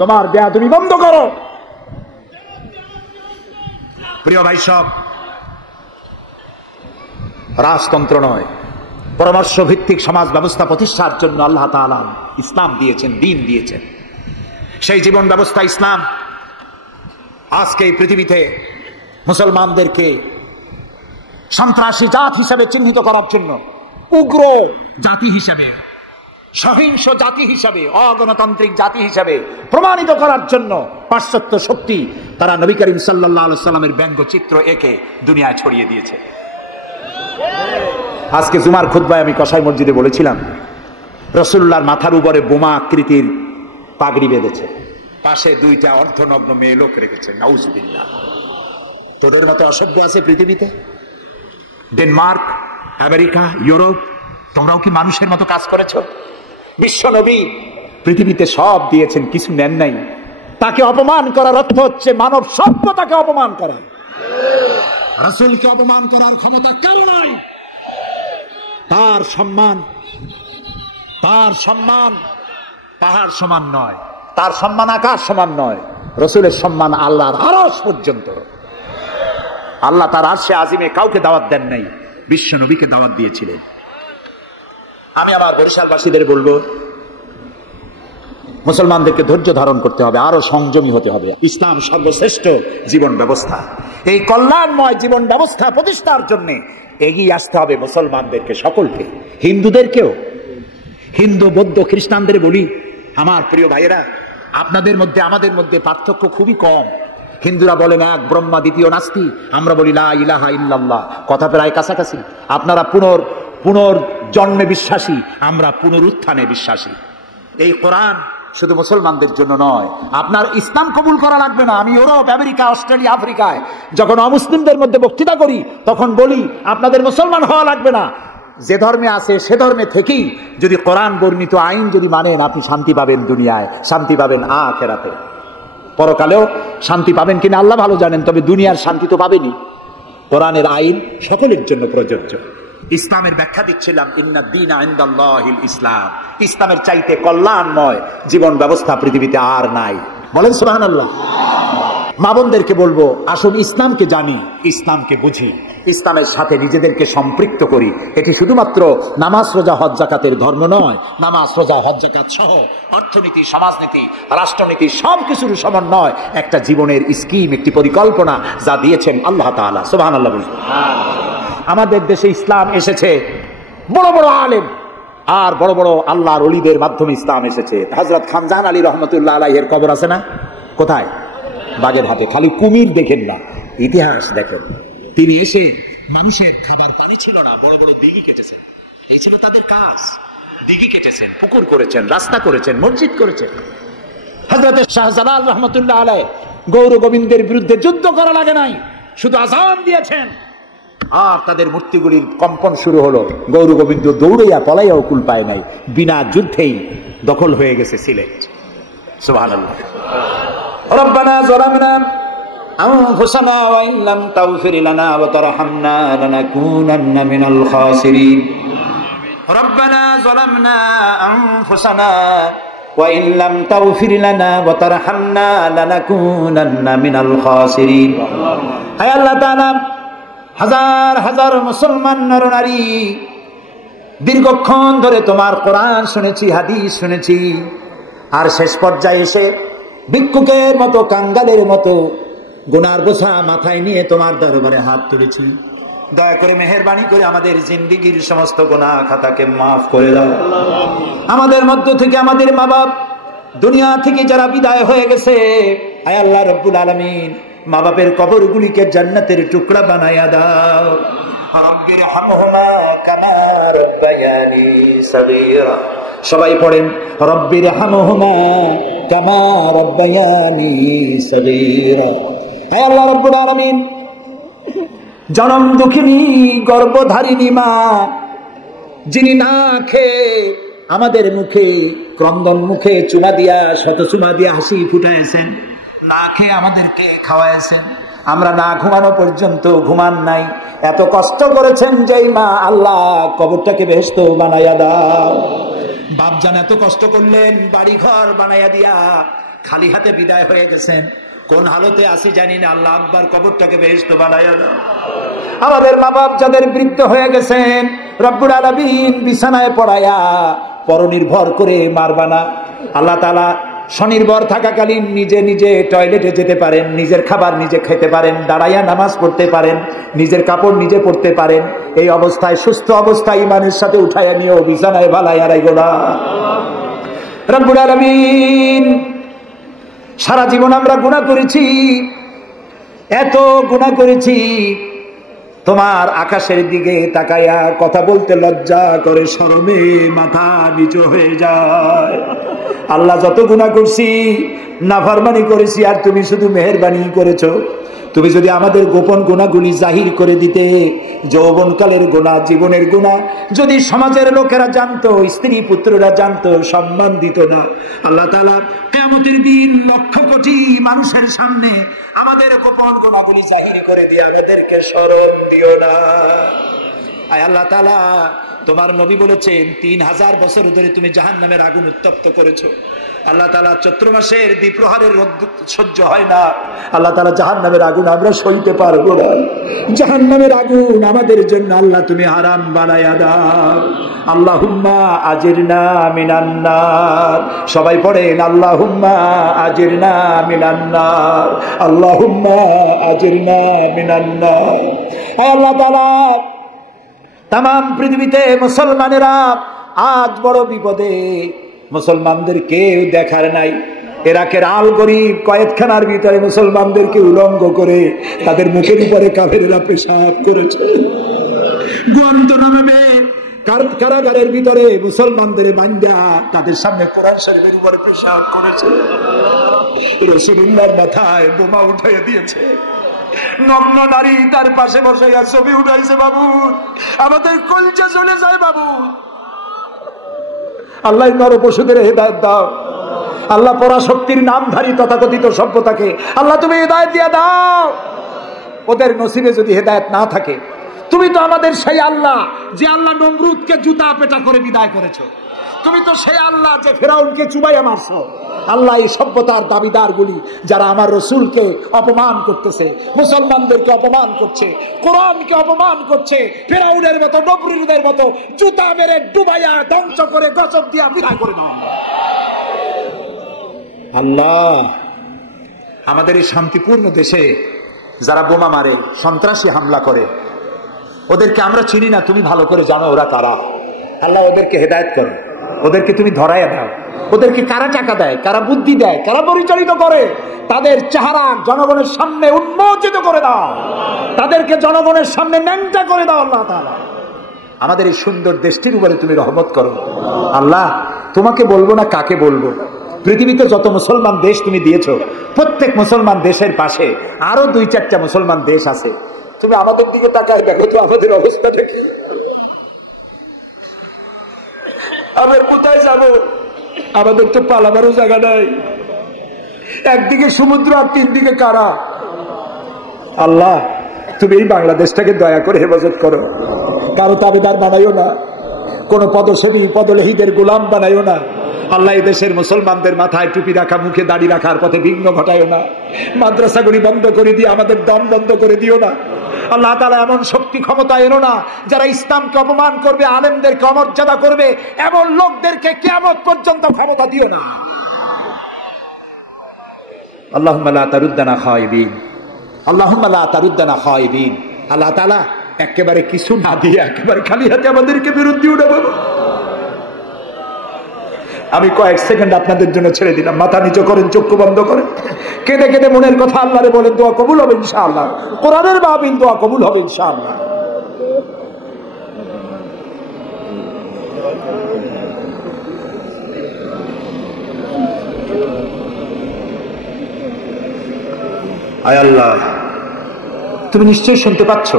তোমার বেয়াদবি বন্ধ করো। প্রিয় ভাই সব, রাজতন্ত্র নয়, পরামর্শ ভিত্তিক সমাজ ব্যবস্থা প্রতিষ্ঠার জন্য আল্লাহ তাআলা ইসলাম দিয়েছেন, দ্বীন দিয়েছেন। সেই জীবন ব্যবস্থা ইসলাম আজকে এই পৃথিবীতে মুসলমানদেরকে সন্ত্রাসী জাত হিসেবে চিহ্নিত করার জন্য, উগ্র জাতি হিসেবে, সহিংস জাতি হিসেবে, অগণতান্ত্রিক জাতি হিসেবে প্রমাণিত করার জন্য পাশ্চাত্য শক্তি তারা নবী করিম সাল্লাল্লাহু আলাইহি সাল্লামের ব্যঙ্গচিত্র এঁকে দুনিয়ায় ছড়িয়ে দিয়েছে। আজকে জুমার খুতবায় আমি কসাই মসজিদে বলেছিলাম, রাসূলুল্লাহর মাথার উপরে বোমা আকৃতির পাগড়ি বেঁধেছে, পাশে 2টা অর্ধনগ্ন মেয়ে লোক রেখেছে। নাউজুবিল্লাহ। তোদের মতো অসভ্য আছে পৃথিবীতে? ডেনমার্ক, আমেরিকা, ইউরোপ, তোমরাও কি মানুষের মতো কাজ করেছো? বিশ্ব নবী পৃথিবীতে সব দিয়েছেন, কিছু নেন নাই। তাকে অপমান করার অর্থ হচ্ছে মানব সভ্যতাকে অপমান করা। রাসূলকে অপমান করার ক্ষমতা কারো নাই। তার সম্মান পাহাড় সমান নয়, তার সম্মান আকাশ সমান নয়। রাসূলের সম্মান আল্লাহর আরশ পর্যন্ত। আল্লাহ তার আরশে আজিমে কাউকে দাওয়াত দেন নাই, বিশ্ব নবীকে দাওয়াত দিয়েছিলেন। আমি আমার বরিশালবাসীদের বলবো, মুসলমানদেরকে ধৈর্য ধারণ করতে হবে, আরো সংযমী হতে হবে। ইসলাম সর্বশ্রেষ্ঠ জীবন ব্যবস্থা। এই কল্যাণময় জীবন ব্যবস্থা প্রতিষ্ঠার জন্য এগিয়ে আসতে হবে মুসলমানদেরকে, সকলকে, হিন্দুদেরকেও। হিন্দু, বৌদ্ধ, খ্রিস্টানদের বলি, আমার প্রিয় ভাইয়েরা, আপনাদের মধ্যে আমাদের মধ্যে পার্থক্য খুবই কম। হিন্দুরা বলেন এক ব্রহ্মা, দ্বিতীয় নাস্তি, আমরা বলি লা ইলাহা ইল্লাল্লাহ। কথা প্রায় কাছাকাছি। আপনারা পুনর্জন্মে বিশ্বাসী, আমরা পুনরুত্থানে বিশ্বাসী। এই কোরআন শুধু মুসলমানদের জন্য নয়। আপনার ইসলাম কবুল করা লাগবে না। আমি ইউরোপ, আমেরিকা, অস্ট্রেলিয়া, আফ্রিকায় যখন অমুসলিমদের মধ্যে বক্তৃতা করি তখন বলি, আপনাদের মুসলমান হওয়া লাগবে না। যে ধর্মে আছে সে ধর্মে থেকেই যদি কোরআন বর্ণিত আইন যদি মানেন, আপনি শান্তি পাবেন দুনিয়ায়, শান্তি পাবেন আখিরাতে। পরকালেও শান্তি পাবেন কিনা আল্লাহ ভালো জানেন, তবে দুনিয়ার শান্তি তো পাবেনই। কোরআনের আইন সকলের জন্য প্রযোজ্য। ইসলামের ব্যাখ্যা দিচ্ছিলাম, ইন্নাদ দীনা ইনদাল্লাহিল ইসলাম। ইসলামের চাইতে কল্যাণময় জীবন ব্যবস্থা পৃথিবীতে আর নাই। বলেন সুবহানাল্লাহ। মা বোনদেরকে বলবো, আসুন ইসলামকে জানি, ইসলামকে বুঝি, ইসলামের সাথে নিজেদেরকে সম্পৃক্ত করি। এটি শুধুমাত্র নামাজ রোজা হজ জাকাতের ধর্ম নয়। নামাজ রোজা হজ জাকাত সহ অর্থনীতি, সমাজনীতি, রাষ্ট্রনীতি সবকিছুর সমন্বয় একটা জীবনের স্কিম, একটি পরিকল্পনা যা দিয়েছেন আল্লাহ তাআলা। সুবহানাল্লাহ। আমাদের দেশে ইসলাম এসেছে বড় বড় আলেম আর বড় বড় আল্লাহর ওলিদের মাধ্যমে ইসলাম এসেছে। হযরত খানজান আলী রহমতুল্লাহ আলাইহির কবর আছে না? কোথায়? বাগেরহাটে। খালি কুমির দেখেন না, ইতিহাস দেখেন। তিনি এসে মানুষের খাবার পানি ছিল না, বড় বড় দিঘি কেটেছেন। এই ছিল তাদের কাজ। দিঘি কেটেছেন, পুকুর করেছেন, রাস্তা করেছেন, মসজিদ করেছেন। হযরত শাহজালাল রহমতুল্লাহ আলাইহি গৌর গোবিন্দের বিরুদ্ধে যুদ্ধ করা লাগে নাই, শুধু আযান দিয়েছেন আর তাদের মূর্তিগুলির কম্পন শুরু হলো। গৌর গোবিন্দ দৌড়াইয়া পলাইয়া কুল পায় নাই, বিনা যুদ্ধেই দখল হয়ে গেছে সিলেট। সুবহানাল্লাহ। রব্বানা যালামনা আনফুসানা ওয়া ইন লাম তাগফির লানা ওয়া তারহামনা লানাকুনান্না মিনাল খাসিরিন। রব্বানা যালামনা আনফুসানা ওয়া ইন লাম তাগফির লানা ওয়া তারহামনা লানাকুনান্না মিনাল খাসিরিন। হে আল্লাহ তাআলা, হাজার হাজার মুসলমান নরনারী দীর্ঘক্ষণ ধরে তোমার কোরআন শুনেছি, হাদিস শুনেছি, আর শেষ পর্যায়ে এসে ভিক্ষুকের মতো, কাঙ্গালের মতো গুনার বোঝা মাথায় নিয়ে তোমার দরবারে হাত তুলেছি। দয়া করে মেহেরবানি করে আমাদের জিন্দেগীর সমস্ত গুনাহ খাতাকে মাফ করে দাও। আমাদের মধ্য থেকে আমাদের মা বাপ দুনিয়া থেকে যারা বিদায় হয়ে গেছে, আয় আল্লাহ রব্বুল আলামিন, মা বাপের কবরগুলিকে জান্নাতের টুকরা বানায়া দাও। রব্বিরহামহুমা কামা রাব্বায়ানি সাগীরা। সবাই পড়েন, রব্বিরহামহুমা কামা রাব্বায়ানি সাগীরা। হে আল্লাহ রব্বুল আলামিন, জনম দুঃখিনী গর্ভধারিণী মা, যিনি না খেয়ে আমাদের মুখে, ক্রন্দন মুখে চুমা দিয়া, শত চুমা দিয়া হাসি ফুটাইছেন, না খেয়ে আমাদেরকে খাওয়াইছেন, আমরা না ঘুমানো পর্যন্ত ঘুমান নাই, এত কষ্ট করেছেন যেই মা, আল্লাহ কবরটাকে বেহেশত বানাইয়া দাও। বাপজান এত কষ্ট করলেন, বাড়ি ঘর বানাইয়া দিয়া খালি হাতে বিদায় হয়ে গেছেন, কোন হালতে আসি জানি না, আল্লাহ আকবার, কবরটাকে বেহেশত বানাইয়া দাও। আমাদের মা বাপ যাদের বৃদ্ধ হয়ে গেছেন, রব্বুল আলামিন বিছানায় পড়ায়া পরনির্ভর করে মারবা না। আল্লাহ তাআলা স্বনির্ভর থাকাকালীন নিজে নিজে টয়লেটে যেতে পারেন, নিজের খাবার নিজে খেতে পারেন, দাঁড়াইয়া নামাজ পড়তে পারেন, নিজের কাপড় নিজে পরতে পারেন। এই অবস্থায়, সুস্থ অবস্থায় ইমানের সাথে উঠাইয়া নিয়েও বিছানায় ভালাইয়া রাখবো না। রব্বুল আলামিন, সারা জীবন আমরা গুনাহ করেছি, এত গুনাহ করেছি, তোমার আকাশের দিকে তাকাইয়া কথা বলতে লজ্জা করে, শরমে মাথা নিচু হয়ে যায়। আল্লাহ, যত গুনাহ করছি, নাফরমানি করেছি, আর তুমি শুধু মেহেরবানি করেছো। তুমি যদি আমাদের গোপন গুনাহগুলি জাহির করে দিতে, যৌবনকালের গুনাহ, জীবনের গুনাহ যদি সমাজের লোকেরা জানতো, স্ত্রী পুত্ররা জানতো, সম্মান দিত না। আল্লাহ তাআলা কিয়ামতের দিন লক্ষ কোটি মানুষের সামনে আমাদের গোপন গুনাহগুলি জাহির করে দিয়ে আমাদেরকে স্মরণ দিও না। আয় আল্লাহ তাআলা, তোমার নবী বলেছেন 3000 বছর ধরে তুমি জাহান্নামের আগুন উত্তপ্ত করেছো। আল্লাহ তাআলা চৈত্র মাসের দ্বিপ্রহরের রোদ সহ্য হয় না। আল্লাহ তাআলা জাহান্নামের আগুন আমরা সইতে পারবো না। জাহান্নামের আগুন আমাদের জন্য আল্লাহ তুমি হারাম বানায়া দাও। আল্লাহুম্মা আজিরনা মিনান নার। সবাই পড়েন, আল্লাহুম্মা আজিরনা মিনান নার, আল্লাহুম্মা আজিরনা মিনান নার। আল্লাহ তাআলা, তামাম পৃথিবীতে মুসলমানেরা আজ বড় বিপদে। মুসলমানদের কেউ দেখার নাই। ইরাকের আল গরিব কয়েদখানার ভিতরে মুসলমানদেরকে উলঙ্গ করে তাদের মুখের উপরে কাফেররা পেশাব করেছে। গুয়ান্তানামে কারাগারের ভিতরে মুসলমানদের বান্দা তাদের সামনে কোরআন শরীফের উপরে পেশাব করেছে। রাসূলুল্লাহর মাথায় বোমা উঠিয়ে দিয়েছে। নগ্ন নারী তার পাশে বসে ছবি উঠাইছে। বাবু, আমাদের কলজা চলে যায় বাবু। আল্লাহ নর পশুদের হেদায়েত দাও। আল্লাহ পরাশক্তির নামধারী তথাকথিত সভ্যতাকে আল্লাহ তুমি হেদায়েত দিয়ে দাও। ওদের নসিবে যদি হেদায়েত না থাকে, তুমি তো আমাদের সেই আল্লাহ যে আল্লাহ নমরুদকে জুতা পেটা করে বিদায় করেছো। তুমি তো সেই আল্লাহ যে ফেরাউনকে চুবাইয়া মারছো। আল্লাহ এই সভ্যতার দাবিদারগুলি যারা আমার রসুলকে অপমান করতেছে, মুসলমানদেরকে অপমান করছে, কোরআনকে অপমান করছে, ফেরাউনের মতো নবরুদের মতো জুতা মেরে ডুবাইয়া ধ্বংস করে গজব দিয়া বিদায় করে দাও আল্লাহ। আমাদের এই শান্তিপূর্ণ দেশে যারা বোমা মারে, সন্ত্রাসী হামলা করে, ওদেরকে আমরা চিনি না, তুমি ভালো করে জানো ওরা কারা। আল্লাহ ওদেরকে হেদায়েত করো, ওদেরকে তুমি ধরাইয়া দাও। ওদেরকে কারা টাকা দেয়, কারা বুদ্ধি দেয়, কারা পরিচালিত করে, তাদের চেহারা জনগণের সামনে উন্মোচিত করে দাও, তাদেরকে জনগণের সামনে ন্যাংটা করে দাও আল্লাহ তাআলা। আমাদের এই সুন্দর দেশটির উপরে তুমি রহমত করো আল্লাহ। তোমাকে বলবো না কাকে বলবো, পৃথিবীতে যত মুসলমান দেশ তুমি দিয়েছো, প্রত্যেক মুসলমান দেশের পাশে আরো 2-4টা মুসলমান দেশ আছে। তুমি আমাদের দিকে তাকায় দেখো তো আমাদের অবস্থাটা কি। আমরা কোথায় যাবো? আমাদের তো পালাবারও জায়গা নাই, একদিকে সমুদ্র আর 3 দিকে কারা। আল্লাহ তুমি এই বাংলাদেশটাকে দয়া করে হেফাজত করো, কারো তাবেদার বানাইও না, কোন পদসেবী পদলেহীদের গোলাম বানাইও না আল্লাহ। এই দেশের মুসলমানদের মাথায় টুপি রাখা, মুখে দাড়ি রাখার পথে বিঘ্ন ঘটাইও না। মাদ্রাসাগুলি বন্ধ করে দিয়ে আমাদের দম বন্ধ করে দিও না আল্লাহ তাআলা। এমন শক্তি ক্ষমতা এনো না যারা ইসলামকে অপমান করবে, আলেমদেরকে অমর্যাদা করবে, এমন লোকদেরকে কিয়ামত পর্যন্ত ক্ষমতা দিও না। আল্লাহুম্মা লা তারুদ্দানা খায়বিন, আল্লাহুম্মা লা তারুদ্দানা খায়বিন। আল্লাহ তাআলা একেবারে কিছু না দিয়ে একেবারে খালি হাতে আমাদেরকে বিরুদ্ধে উঠাবো। আমি কয়েক সেকেন্ড আপনাদের জন্য ছেড়ে দিলাম, মাথা নিচু করেন, চক্ষু বন্ধ করেন, কেঁদে কেঁদে মনের কথা আল্লাহরে বলেন, দোয়া কবুল হবে ইনশাআল্লাহ। কোরআনের মাহফিল, দোয়া কবুল হবে ইনশাআল্লাহ। আয় আল্লাহ, তুমি নিশ্চয়ই শুনতে পাচ্ছ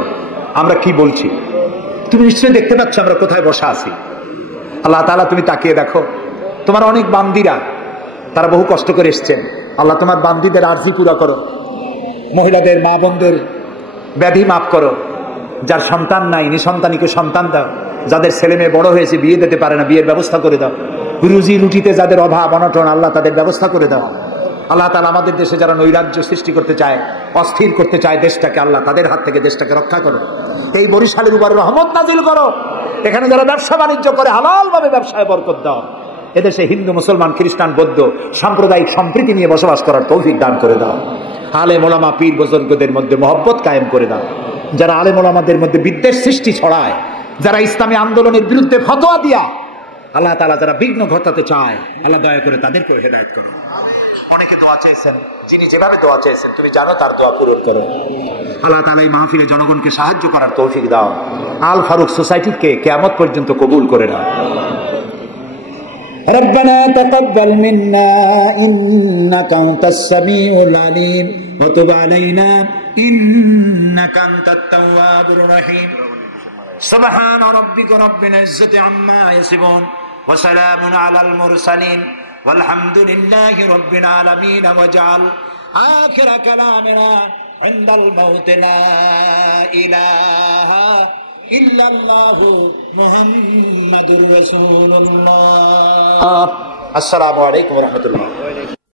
আমরা কি বলছি, তুমি নিশ্চয়ই দেখতে পাচ্ছ আমরা কোথায় বসা আছি। আল্লাহ তাআলা তুমি তাকিয়ে দেখো, তোমার অনেক বান্দীরা তারা বহু কষ্ট করে এসছেন। আল্লাহ তোমার বান্দীদের আরজি পুরা করো, মহিলাদের মা বোনদের ব্যাধি মাফ করো, যার সন্তান নাই নিঃসন্তানীকে সন্তান দাও, যাদের ছেলে মেয়ে বড় হয়েছে বিয়ে দিতে পারে না বিয়ের ব্যবস্থা করে দাও, রুজি রুটিতে যাদের অভাব অনটন আল্লাহ তাদের ব্যবস্থা করে দাও। আল্লাহ তাআলা আমাদের দেশে যারা নৈরাজ্য সৃষ্টি করতে চায়, অস্থির করতে চায় দেশটাকে, আল্লাহ তাদের হাত থেকে দেশটাকে রক্ষা করো। এই বরিশালের উপরে রহমত নাজিল করো, এখানে যারা ব্যবসা বাণিজ্য করে হালাল ভাবে ব্যবসায় বরকত দাও। এদেশে হিন্দু মুসলমান খ্রিস্টান বৌদ্ধ সাম্প্রদায়িক সম্প্রীতি নিয়ে বসবাস করার তৌফিক দান করে দাও। আলেম ওলামা পীর বুজুর্গদের মধ্যে মহব্বত কায়েম করে দাও। যারা আলেম ওলামাদের মধ্যে বিদ্বেষ সৃষ্টি ছড়ায়, যারা ইসলামী আন্দোলনের বিরুদ্ধে ফতোয়া দিয়া আল্লাহ তাআলা যারা বিঘ্ন ঘটাতে চায়, আল্লাহ দয়া করে তাদেরকে হেদায়েত করো। অনেকে দোয়া চাইছেন, যিনি যেভাবে দোয়া চাইছেন তুমি জানো, তার দোয়া পূরণ করো। আল্লাহ তাআলা এই মাহফিলে জনগণকে সাহায্য করার তৌফিক দাও। আল ফারুক সোসাইটিকে কিয়ামত পর্যন্ত কবুল করে নাও। ربنا تقبل منا إنك أنت السميع العليم وتب علينا إنك أنت التواب الرحيم سبحان ربك رب العزة عما يصفون وسلام على المرسلين والحمد لله رب العالمين واجعل آخر كلامنا عند الموت لا إله إلا الله محمد رسول الله. السلام عليكم ورحمة الله.